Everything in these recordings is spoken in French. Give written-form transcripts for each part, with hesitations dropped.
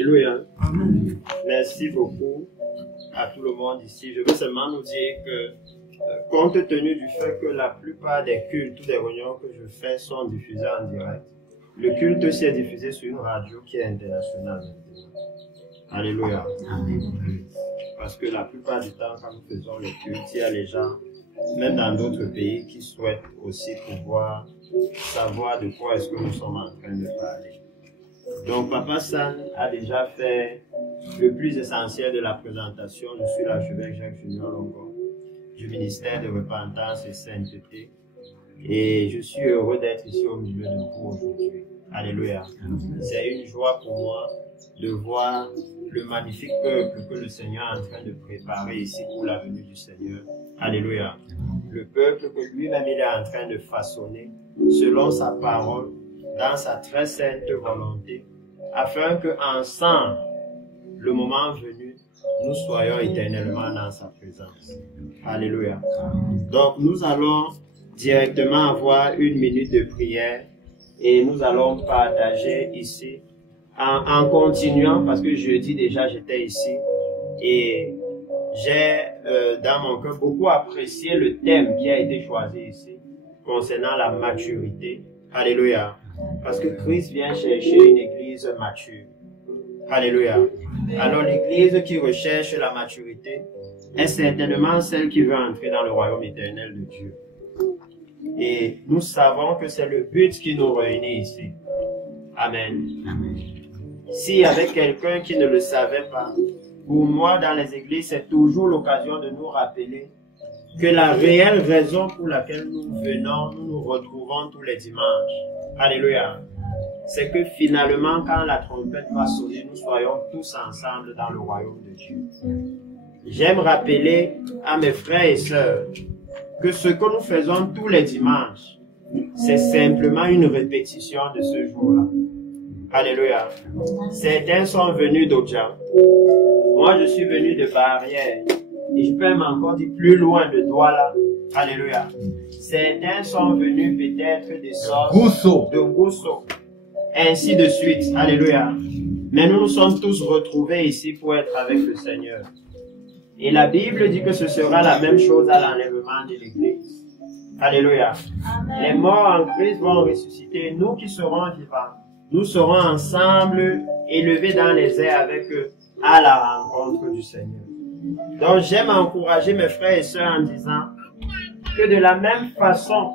Alléluia. Merci beaucoup à tout le monde ici. Je veux seulement nous dire que, compte tenu du fait que la plupart des cultes ou des réunions que je fais sont diffusées en direct, le culte aussi est diffusé sur une radio qui est internationale. Alléluia. Parce que la plupart du temps, quand nous faisons le culte, il y a les gens, même dans d'autres pays, qui souhaitent aussi pouvoir savoir de quoi est-ce que nous sommes en train de parler. Donc, Papa San a déjà fait le plus essentiel de la présentation. Je suis l'archevêque Jacques Junior Longo du ministère de repentance et sainteté. Et je suis heureux d'être ici au milieu de vous aujourd'hui. Alléluia. C'est une joie pour moi de voir le magnifique peuple que le Seigneur est en train de préparer ici pour la venue du Seigneur. Alléluia. Le peuple que lui-même il est en train de façonner selon sa parole, dans sa très sainte volonté, afin que ensemble, le moment venu, nous soyons éternellement dans sa présence. Alléluia. Donc nous allons directement avoir une minute de prière et nous allons partager ici en continuant, parce que jeudi déjà j'étais ici et j'ai dans mon cœur beaucoup apprécié le thème qui a été choisi ici concernant la maturité. Alléluia. Parce que Christ vient chercher une église mature. Alléluia. Alors l'église qui recherche la maturité est certainement celle qui veut entrer dans le royaume éternel de Dieu. Et nous savons que c'est le but qui nous réunit ici. Amen. Amen. S'il y avait quelqu'un qui ne le savait pas, pour moi dans les églises, c'est toujours l'occasion de nous rappeler que la réelle raison pour laquelle nous venons, nous nous retrouvons tous les dimanches. Alléluia. C'est que finalement, quand la trompette va sonner, nous soyons tous ensemble dans le royaume de Dieu. J'aime rappeler à mes frères et sœurs que ce que nous faisons tous les dimanches, c'est simplement une répétition de ce jour-là. Alléluia. Certains sont venus d'Odja. Moi, je suis venu de Barrière. Et je peux même encore dire plus loin de Douala. Alléluia. Certains sont venus peut-être de Sos, de Gousso, ainsi de suite. Alléluia. Mais nous nous sommes tous retrouvés ici pour être avec le Seigneur. Et la Bible dit que ce sera la même chose à l'enlèvement de l'Église. Alléluia. Amen. Les morts en Christ vont ressusciter. Nous qui serons vivants, nous serons ensemble élevés dans les airs avec eux à la rencontre du Seigneur. Donc j'aime encourager mes frères et sœurs en disant que de la même façon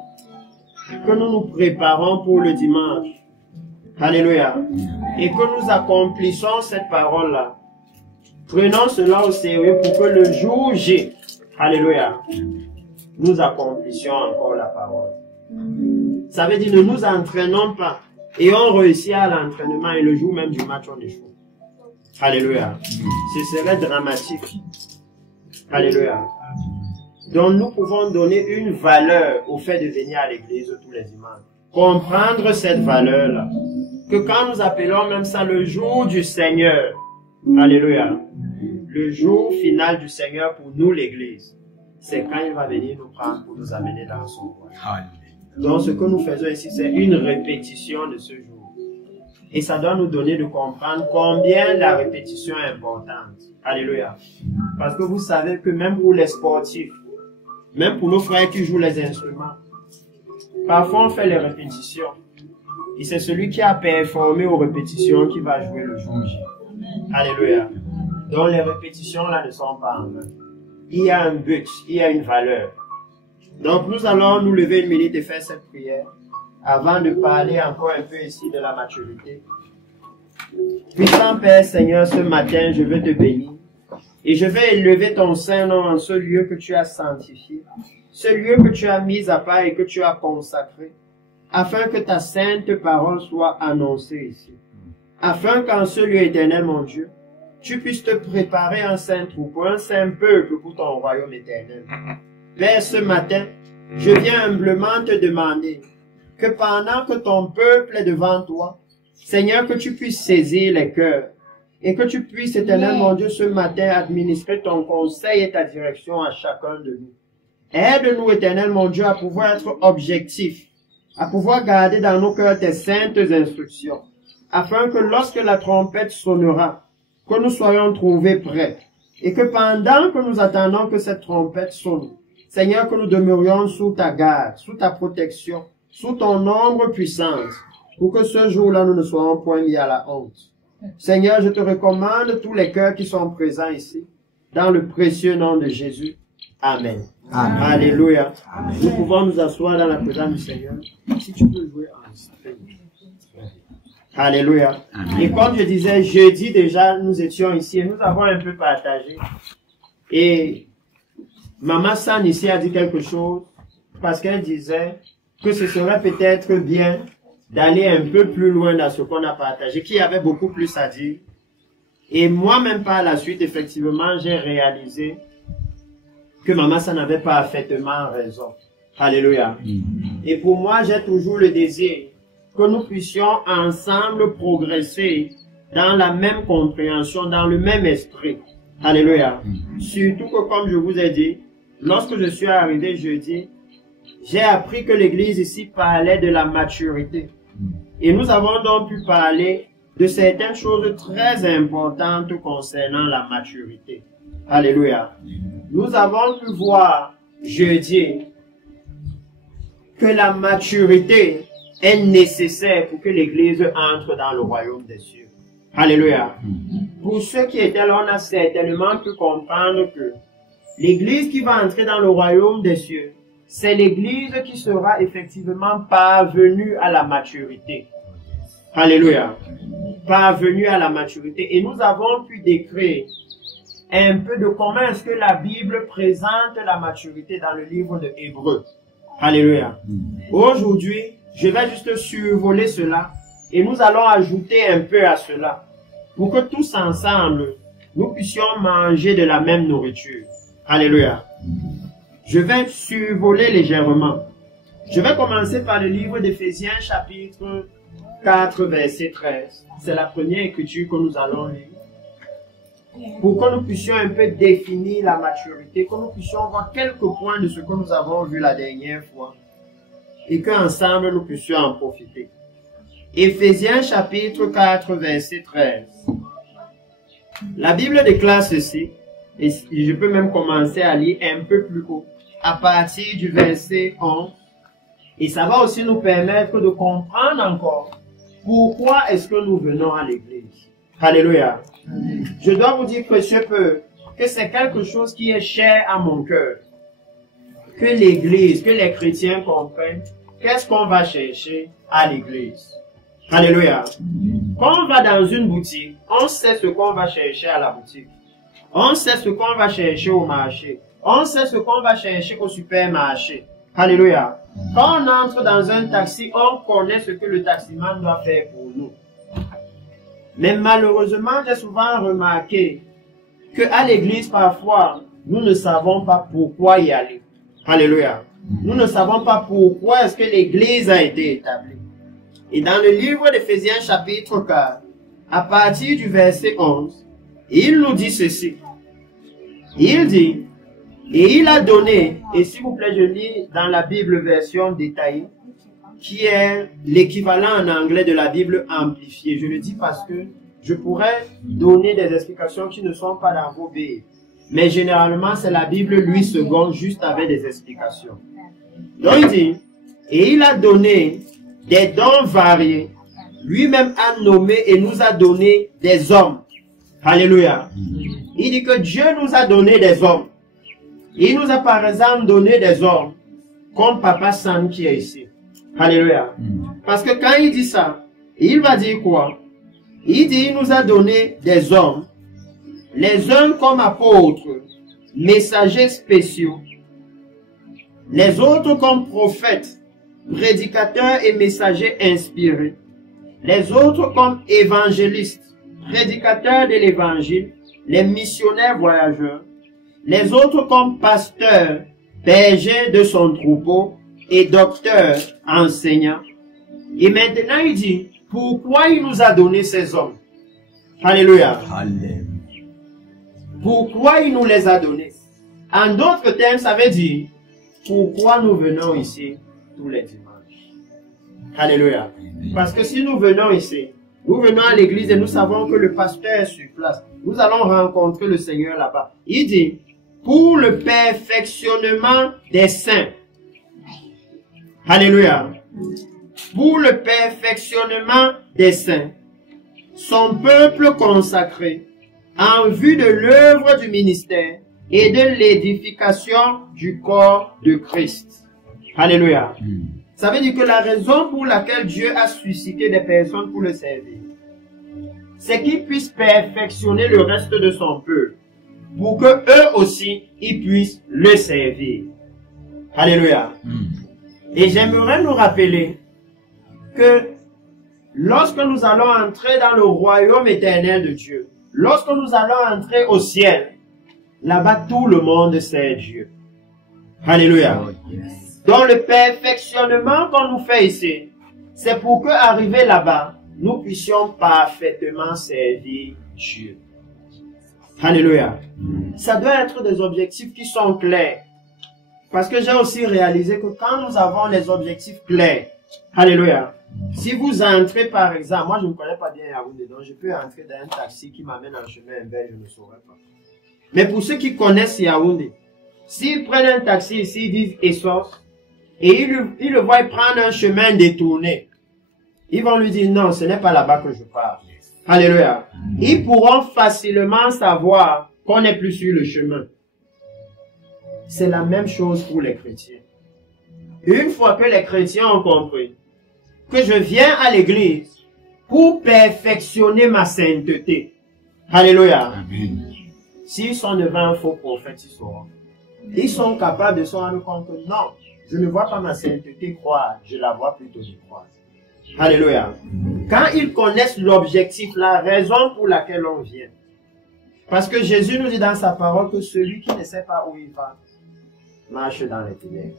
que nous nous préparons pour le dimanche, alléluia, et que nous accomplissons cette parole-là, prenons cela au sérieux pour que le jour J, alléluia, nous accomplissions encore la parole. Ça veut dire ne nous entraînons pas et on réussit à l'entraînement et le jour même du match on échoue. Alléluia. Ce serait dramatique. Alléluia. Donc nous pouvons donner une valeur au fait de venir à l'église tous les dimanches. Comprendre cette valeur-là. Que quand nous appelons même ça le jour du Seigneur. Alléluia. Le jour final du Seigneur pour nous l'église. C'est quand il va venir nous prendre pour nous amener dans son royaume. Donc ce que nous faisons ici, c'est une répétition de ce jour. Et ça doit nous donner de comprendre combien la répétition est importante. Alléluia. Parce que vous savez que même pour les sportifs, même pour nos frères qui jouent les instruments, parfois on fait les répétitions. Et c'est celui qui a performé aux répétitions qui va jouer le jour J. Alléluia. Donc les répétitions là ne sont pas en vain. Il y a un but, il y a une valeur. Donc nous allons nous lever une minute et faire cette prière avant de parler encore un peu ici de la maturité. Puissant Père Seigneur, ce matin je veux te bénir et je vais élever ton Saint-Nom en ce lieu que tu as sanctifié, ce lieu que tu as mis à part et que tu as consacré, afin que ta sainte parole soit annoncée ici, afin qu'en ce lieu éternel, mon Dieu, tu puisses te préparer un saint troupeau, un saint peuple pour ton royaume éternel. Père, ce matin, je viens humblement te demander que pendant que ton peuple est devant toi, Seigneur, que tu puisses saisir les cœurs et que tu puisses, éternel mon Dieu, ce matin administrer ton conseil et ta direction à chacun de nous. Aide-nous, éternel mon Dieu, à pouvoir être objectifs, à pouvoir garder dans nos cœurs tes saintes instructions, afin que lorsque la trompette sonnera, que nous soyons trouvés prêts, et que pendant que nous attendons que cette trompette sonne, Seigneur, que nous demeurions sous ta garde, sous ta protection, sous ton ombre puissante, pour que ce jour-là, nous ne soyons point mis à la honte. Seigneur, je te recommande tous les cœurs qui sont présents ici, dans le précieux nom de Jésus. Amen. Amen. Alléluia. Amen. Nous pouvons nous asseoir dans la présence du Seigneur. Si tu peux jouer en Alléluia. Amen. Et comme je disais, jeudi déjà, nous étions ici et nous avons un peu partagé. Et Maman San ici a dit quelque chose parce qu'elle disait que ce serait peut-être bien d'aller un peu plus loin dans ce qu'on a partagé, qu'il y avait beaucoup plus à dire. Et moi-même par la suite, effectivement, j'ai réalisé que Maman San n'avait pas parfaitement raison. Alléluia. Et pour moi, j'ai toujours le désir que nous puissions ensemble progresser dans la même compréhension, dans le même esprit. Alléluia. Surtout que, comme je vous ai dit, lorsque je suis arrivé jeudi, j'ai appris que l'église ici parlait de la maturité. Et nous avons donc pu parler de certaines choses très importantes concernant la maturité. Alléluia. Nous avons pu voir jeudi que la maturité est nécessaire pour que l'église entre dans le royaume des cieux. Alléluia. Pour ceux qui étaient là, on a certainement pu comprendre que l'église qui va entrer dans le royaume des cieux, c'est l'église qui sera effectivement parvenue à la maturité. Alléluia. Parvenue à la maturité. Et nous avons pu décrire un peu de comment est-ce que la Bible présente la maturité dans le livre de Hébreux. Alléluia. Aujourd'hui, je vais juste survoler cela et nous allons ajouter un peu à cela pour que tous ensemble, nous puissions manger de la même nourriture. Alléluia. Je vais survoler légèrement. Je vais commencer par le livre d'Éphésiens chapitre 4 verset 13. C'est la première écriture que nous allons lire. Pour que nous puissions un peu définir la maturité, que nous puissions voir quelques points de ce que nous avons vu la dernière fois et qu'ensemble nous puissions en profiter. Éphésiens chapitre 4 verset 13. La Bible déclare ceci, et je peux même commencer à lire un peu plus haut, à partir du verset 11, et ça va aussi nous permettre de comprendre encore pourquoi est-ce que nous venons à l'église. Alléluia. Je dois vous dire, précieux peu, que c'est quelque chose qui est cher à mon cœur. Que l'église, que les chrétiens comprennent qu'est-ce qu'on va chercher à l'église. Alléluia. Quand on va dans une boutique, on sait ce qu'on va chercher à la boutique. On sait ce qu'on va chercher au marché. On sait ce qu'on va chercher au supermarché. Alléluia. Quand on entre dans un taxi, on connaît ce que le taximan doit faire pour nous. Mais malheureusement, j'ai souvent remarqué que à l'église, parfois, nous ne savons pas pourquoi y aller. Alléluia. Nous ne savons pas pourquoi est-ce que l'église a été établie. Et dans le livre d'Éphésiens chapitre 4, à partir du verset 11, il nous dit ceci. Il dit, et il a donné, et s'il vous plaît, je lis dans la Bible version détaillée, qui est l'équivalent en anglais de la Bible amplifiée. Je le dis parce que je pourrais donner des explications qui ne sont pas dans vos Bibles. Mais généralement, c'est la Bible Louis II, juste avec des explications. Donc il dit, et il a donné des dons variés. Lui-même a nommé et nous a donné des hommes. Alléluia. Il dit que Dieu nous a donné des hommes. Il nous a par exemple donné des hommes comme Papa San qui est ici. Alléluia. Parce que quand il dit ça, il va dire quoi? Il dit, il nous a donné des hommes, les uns comme apôtres, messagers spéciaux, les autres comme prophètes, prédicateurs et messagers inspirés, les autres comme évangélistes, prédicateurs de l'évangile, les missionnaires voyageurs, les autres comme pasteurs, bergers de son troupeau et docteurs, enseignants. Et maintenant il dit, pourquoi il nous a donné ces hommes? Alléluia. Pourquoi il nous les a donnés? En d'autres termes, ça veut dire, pourquoi nous venons ici tous les dimanches? Alléluia. Parce que si nous venons ici, Nous venons à l'église et nous savons que le pasteur est sur place. Nous allons rencontrer le Seigneur là-bas. Il dit, pour le perfectionnement des saints. Alléluia. Pour le perfectionnement des saints, son peuple consacré, en vue de l'œuvre du ministère et de l'édification du corps de Christ. Alléluia. Ça veut dire que la raison pour laquelle Dieu a suscité des personnes pour le servir, c'est qu'ils puissent perfectionner le reste de son peuple, pour que eux aussi, ils puissent le servir. Alléluia. Et j'aimerais nous rappeler que lorsque nous allons entrer dans le royaume éternel de Dieu, lorsque nous allons entrer au ciel, là-bas tout le monde sert Dieu. Alléluia. Donc le perfectionnement qu'on nous fait ici, c'est pour que, arrivé là-bas, nous puissions parfaitement servir Dieu. Alléluia. Ça doit être des objectifs qui sont clairs. Parce que j'ai aussi réalisé que quand nous avons les objectifs clairs, alléluia, si vous entrez par exemple, moi je ne connais pas bien Yaoundé, donc je peux entrer dans un taxi qui m'amène en chemin inverse, je ne saurais pas. Mais pour ceux qui connaissent Yaoundé, s'ils prennent un taxi ici, ils disent Essos, et ils le voient prendre un chemin détourné, ils vont lui dire non, ce n'est pas là-bas que je pars. Alléluia. Ils pourront facilement savoir qu'on n'est plus sur le chemin. C'est la même chose pour les chrétiens. Une fois que les chrétiens ont compris que je viens à l'église pour perfectionner ma sainteté. Alléluia. S'ils sont devant un faux prophète, ils sont capables de se rendre compte que non, je ne vois pas ma sainteté croire, je la vois plutôt croire. Alléluia. Quand ils connaissent l'objectif, la raison pour laquelle on vient. Parce que Jésus nous dit dans sa parole que celui qui ne sait pas où il va, marche dans les ténèbres.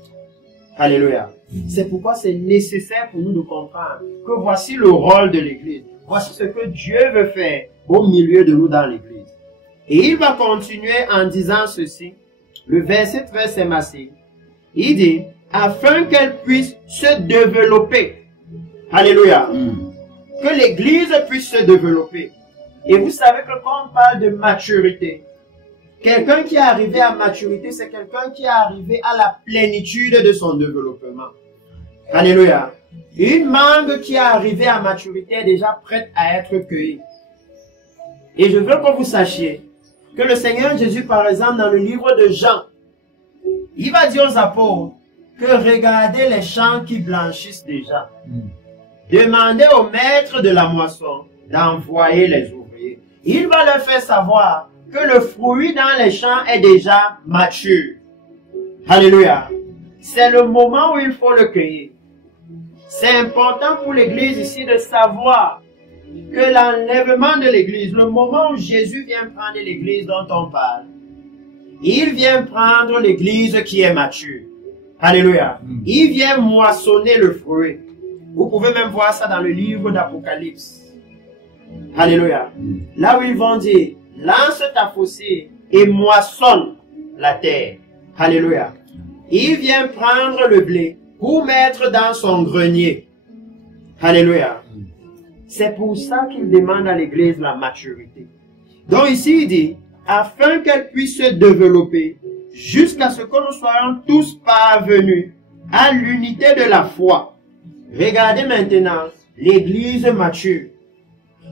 Alléluia. C'est pourquoi c'est nécessaire pour nous de comprendre que voici le rôle de l'église. Voici ce que Dieu veut faire au milieu de nous dans l'église. Et il va continuer en disant ceci. Le verset 13 c'est massif. Il dit, afin qu'elle puisse se développer. Alléluia. Que l'église puisse se développer. Et vous savez que quand on parle de maturité, quelqu'un qui est arrivé à maturité, c'est quelqu'un qui est arrivé à la plénitude de son développement. Alléluia. Une mangue qui est arrivée à maturité est déjà prête à être cueillie. Et je veux que vous sachiez que le Seigneur Jésus, par exemple, dans le livre de Jean, il va dire aux apôtres que regardez les champs qui blanchissent déjà. Demandez au maître de la moisson d'envoyer les ouvriers. Il va leur faire savoir que le fruit dans les champs est déjà mature. Alléluia. C'est le moment où il faut le cueillir. C'est important pour l'église ici de savoir que l'enlèvement de l'église, le moment où Jésus vient prendre l'église dont on parle, il vient prendre l'église qui est mature. Alléluia. Il vient moissonner le fruit. Vous pouvez même voir ça dans le livre d'Apocalypse. Alléluia. Là où ils vont dire, lance ta faucille et moissonne la terre. Alléluia. Il vient prendre le blé pour mettre dans son grenier. Alléluia. C'est pour ça qu'il demande à l'église la maturité. Donc ici il dit, afin qu'elle puisse se développer jusqu'à ce que nous soyons tous parvenus à l'unité de la foi. Regardez maintenant l'église mature.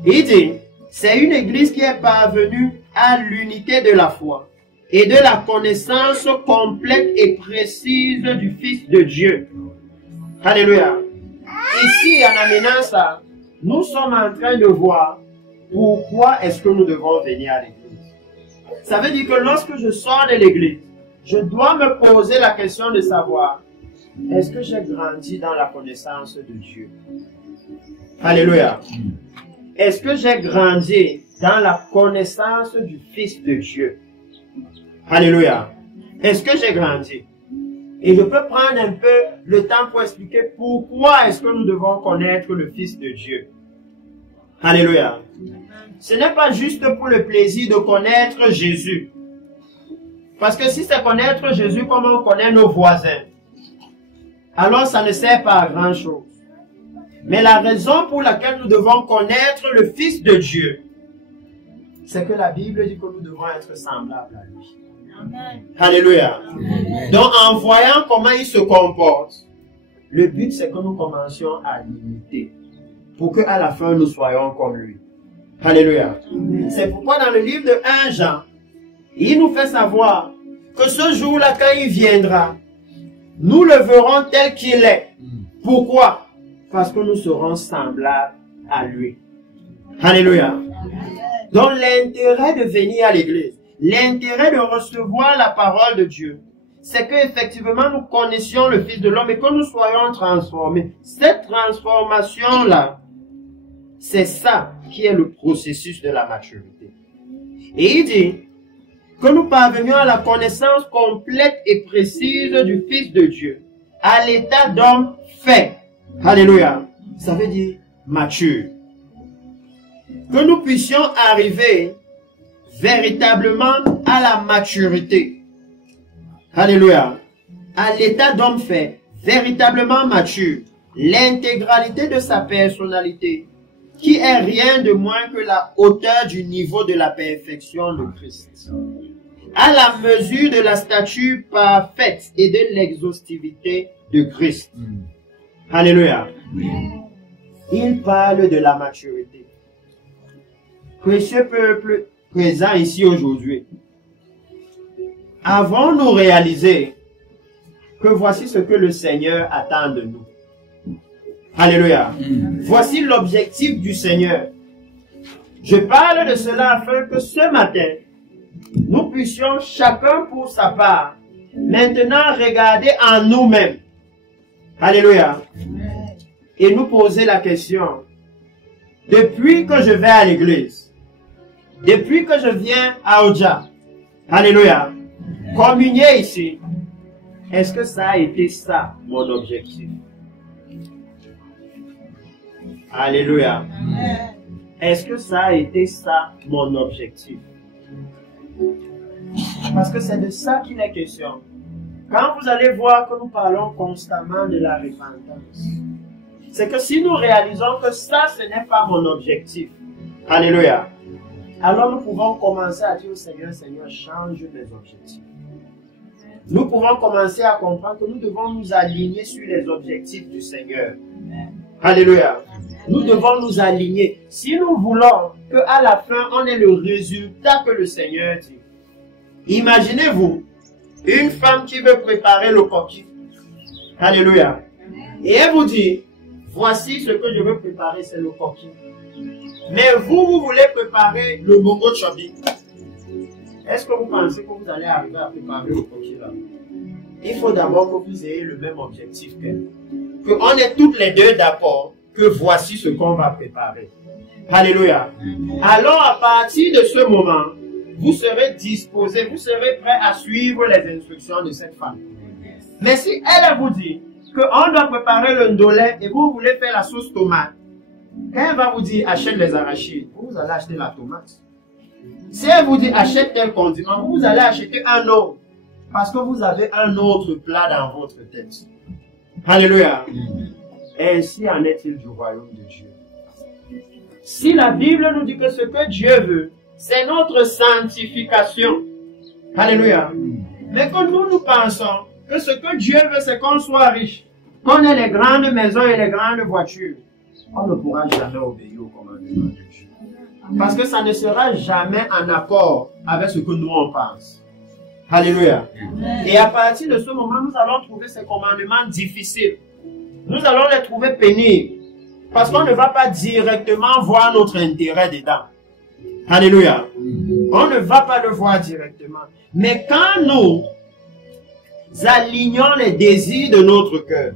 Il dit, c'est une église qui est parvenue à l'unité de la foi et de la connaissance complète et précise du Fils de Dieu. Alléluia. Ici, en amenant ça, nous sommes en train de voir pourquoi est-ce que nous devons venir à l'église. Ça veut dire que lorsque je sors de l'église, je dois me poser la question de savoir, est-ce que j'ai grandi dans la connaissance de Dieu? Alléluia. Est-ce que j'ai grandi dans la connaissance du Fils de Dieu? Alléluia. Est-ce que j'ai grandi? Et je peux prendre un peu le temps pour expliquer pourquoi est-ce que nous devons connaître le Fils de Dieu. Alléluia. Ce n'est pas juste pour le plaisir de connaître Jésus. Parce que si c'est connaître Jésus comme on connaît nos voisins, alors ça ne sert pas à grand chose. Mais la raison pour laquelle nous devons connaître le Fils de Dieu, c'est que la Bible dit que nous devons être semblables à lui. Amen. Alléluia. Amen. Donc, en voyant comment il se comporte, le but c'est que nous commencions à l'imiter pour qu'à la fin nous soyons comme lui. Alléluia. C'est pourquoi dans le livre de 1 Jean, il nous fait savoir que ce jour-là, quand il viendra, nous le verrons tel qu'il est. Pourquoi? Parce que nous serons semblables à lui. Alléluia. Donc l'intérêt de venir à l'église, l'intérêt de recevoir la parole de Dieu, c'est qu'effectivement nous connaissions le Fils de l'homme et que nous soyons transformés. Cette transformation-là, c'est ça qui est le processus de la maturité. Et il dit que nous parvenions à la connaissance complète et précise du Fils de Dieu, à l'état d'homme fait. Alléluia. Ça veut dire mature. Que nous puissions arriver véritablement à la maturité. Alléluia. À l'état d'homme fait, véritablement mature, l'intégralité de sa personnalité, qui est rien de moins que la hauteur du niveau de la perfection de Christ. À la mesure de la stature parfaite et de l'exhaustivité de Christ. Alléluia. Il parle de la maturité. Précieux peuple présent ici aujourd'hui, avons-nous réalisé que voici ce que le Seigneur attend de nous? Alléluia. Voici l'objectif du Seigneur. Je parle de cela afin que ce matin, nous puissions chacun pour sa part, maintenant regarder en nous-mêmes. Alléluia. Et nous poser la question, depuis que je vais à l'église, depuis que je viens à Oja, alléluia, communier ici, est-ce que ça a été ça mon objectif? Alléluia. Est-ce que ça a été ça mon objectif? Parce que c'est de ça qu'il est question. Quand vous allez voir que nous parlons constamment de la repentance, c'est que si nous réalisons que ça, ce n'est pas mon objectif, alléluia, alors nous pouvons commencer à dire au Seigneur, Seigneur, change mes objectifs. Nous pouvons commencer à comprendre que nous devons nous aligner sur les objectifs du Seigneur. Alléluia. Nous devons nous aligner. Si nous voulons qu'à la fin, on ait le résultat que le Seigneur dit. Imaginez-vous, une femme qui veut préparer le coquille. Alléluia. Et elle vous dit, voici ce que je veux préparer, c'est le coquille. Mais vous voulez préparer le bongo chobi. Est-ce que vous pensez que vous allez arriver à préparer le coquille là? Il faut d'abord que vous ayez le même objectif qu'elle. Qu'on est toutes les deux d'accord que voici ce qu'on va préparer. Alléluia. Alors à partir de ce moment, vous serez disposé, vous serez prêt à suivre les instructions de cette femme. Mais si elle vous dit qu'on doit préparer le ndolé et vous voulez faire la sauce tomate, quand elle va vous dire achète les arachides, vous allez acheter la tomate. Si elle vous dit achète tel condiment, vous allez acheter un autre. Parce que vous avez un autre plat dans votre tête. Alléluia. Ainsi en est-il du royaume de Dieu. Si la Bible nous dit que ce que Dieu veut, c'est notre sanctification. Alléluia. Mais que nous pensons que ce que Dieu veut, c'est qu'on soit riche, qu'on ait les grandes maisons et les grandes voitures, on ne pourra jamais obéir au commandement de Dieu. Parce que ça ne sera jamais en accord avec ce que nous on pense. Alléluia. Et à partir de ce moment, nous allons trouver ces commandements difficiles. Nous allons les trouver pénibles. Parce qu'on ne va pas directement voir notre intérêt dedans. Alléluia. On ne va pas le voir directement. Mais quand nous alignons les désirs de notre cœur,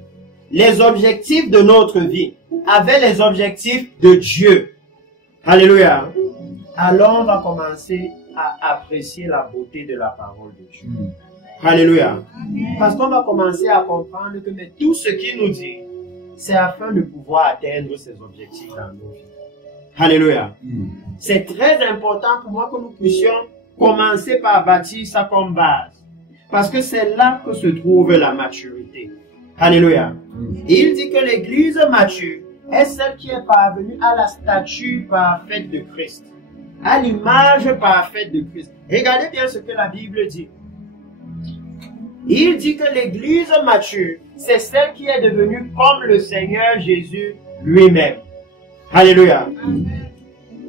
les objectifs de notre vie, avec les objectifs de Dieu, alléluia, alors on va commencer à apprécier la beauté de la parole de Dieu. Alléluia. Parce qu'on va commencer à comprendre que mais tout ce qu'il nous dit, c'est afin de pouvoir atteindre ces objectifs dans nos vies. Alléluia. C'est très important pour moi que nous puissions commencer par bâtir ça comme base. Parce que c'est là que se trouve la maturité. Alléluia. Et il dit que l'église mature est celle qui est parvenue à la stature parfaite de Christ, à l'image parfaite de Christ. Regardez bien ce que la Bible dit. Il dit que l'église mature, c'est celle qui est devenue comme le Seigneur Jésus lui-même. Alléluia. Amen.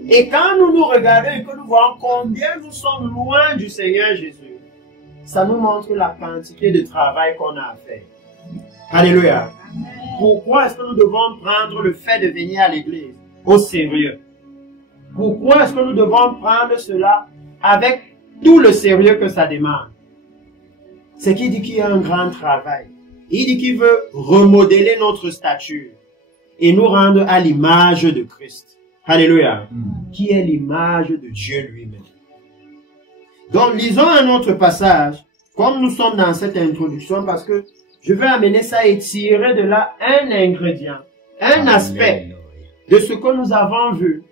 Et quand nous nous regardons et que nous voyons combien nous sommes loin du Seigneur Jésus, ça nous montre la quantité de travail qu'on a à faire. Alléluia. Amen. Pourquoi est-ce que nous devons prendre le fait de venir à l'église au sérieux? Pourquoi est-ce que nous devons prendre cela avec tout le sérieux que ça demande? C'est qu'il dit qu'il y a un grand travail. Il dit qu'il veut remodeler notre stature et nous rendre à l'image de Christ. Alléluia. Qui est l'image de Dieu lui-même. Donc, lisons un autre passage, comme nous sommes dans cette introduction, parce que je veux amener ça et tirer de là un ingrédient, un aspect de ce que nous avons vu,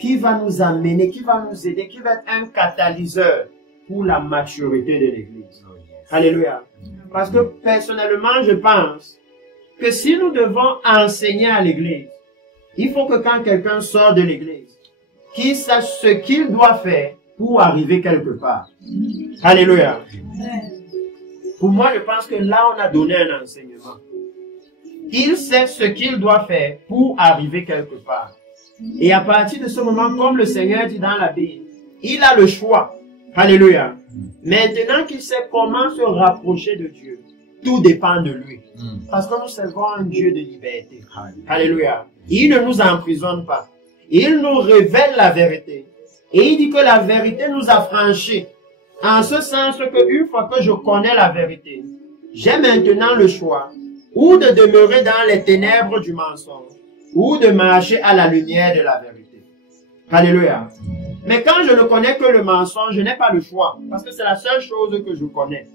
qui va nous amener, qui va nous aider, qui va être un catalyseur pour la maturité de l'Église. Alléluia. Parce que personnellement, je pense que si nous devons enseigner à l'Église, il faut que quand quelqu'un sort de l'Église, qu'il sache ce qu'il doit faire pour arriver quelque part. Alléluia. Pour moi, je pense que là, on a donné un enseignement. Il sait ce qu'il doit faire pour arriver quelque part. Et à partir de ce moment, comme le Seigneur dit dans la Bible, il a le choix. Alléluia. Maintenant qu'il sait comment se rapprocher de Dieu, tout dépend de lui. Parce que nous servons un Dieu de liberté. Alléluia. Il ne nous emprisonne pas. Il nous révèle la vérité. Et il dit que la vérité nous affranchit. En ce sens que une fois que je connais la vérité, j'ai maintenant le choix ou de demeurer dans les ténèbres du mensonge ou de marcher à la lumière de la vérité. Alléluia. Mais quand je ne connais que le mensonge, je n'ai pas le choix. Parce que c'est la seule chose que je connais.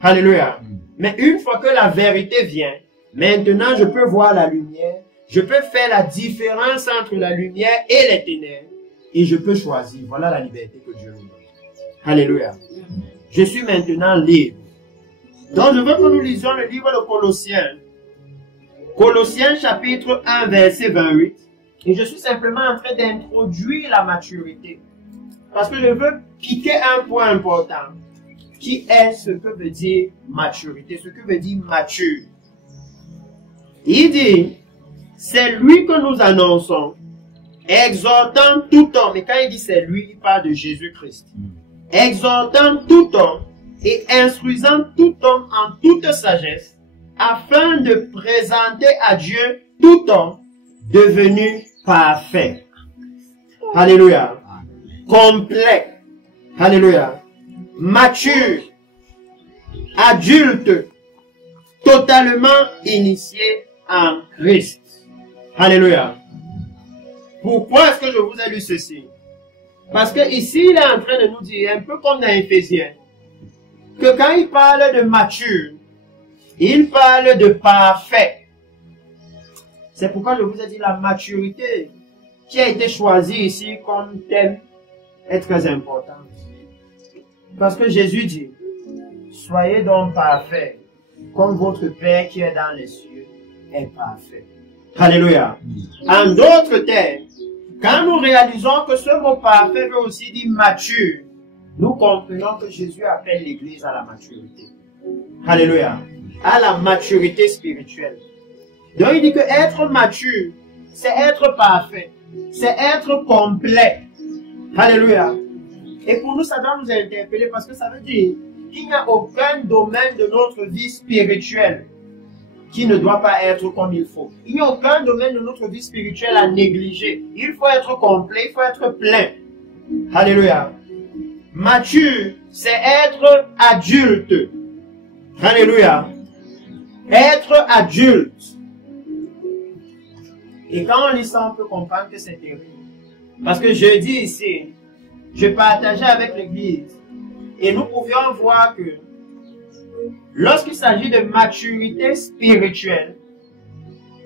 Alléluia. Mais une fois que la vérité vient, maintenant je peux voir la lumière. Je peux faire la différence entre la lumière et les ténèbres. Et je peux choisir. Voilà la liberté que Dieu nous donne. Alléluia. Je suis maintenant libre. Donc je veux que nous lisions le livre de Colossiens. Colossiens chapitre 1 verset 28. Et je suis simplement en train d'introduire la maturité. Parce que je veux piquer un point important. Qui est ce que veut dire maturité? Ce que veut dire mature. Il dit, c'est lui que nous annonçons, exhortant tout homme. Et quand il dit c'est lui, il parle de Jésus-Christ. Exhortant tout homme et instruisant tout homme en toute sagesse, afin de présenter à Dieu tout homme devenu parfait. Alléluia. Complet. Alléluia. Mature. Adulte. Totalement initié en Christ. Alléluia. Pourquoi est-ce que je vous ai lu ceci? Parce que ici, il est en train de nous dire, un peu comme dans Éphésiens, que quand il parle de mature, il parle de parfait. C'est pourquoi je vous ai dit la maturité qui a été choisie ici comme thème est très importante. Parce que Jésus dit, soyez donc parfaits, comme votre Père qui est dans les cieux est parfait. Alléluia. En d'autres termes, quand nous réalisons que ce mot parfait veut aussi dire mature, nous comprenons que Jésus appelle l'Église à la maturité. Alléluia. À la maturité spirituelle. Donc il dit que être mature, c'est être parfait. C'est être complet. Alléluia. Et pour nous, ça doit nous interpeller parce que ça veut dire qu'il n'y a aucun domaine de notre vie spirituelle qui ne doit pas être comme il faut. Il n'y a aucun domaine de notre vie spirituelle à négliger. Il faut être complet, il faut être plein. Alléluia. Mature, c'est être adulte. Alléluia. Être adulte. Et quand on lit ça, on peut comprendre que c'est terrible. Parce que je dis ici, je partageais avec l'Église, et nous pouvions voir que lorsqu'il s'agit de maturité spirituelle,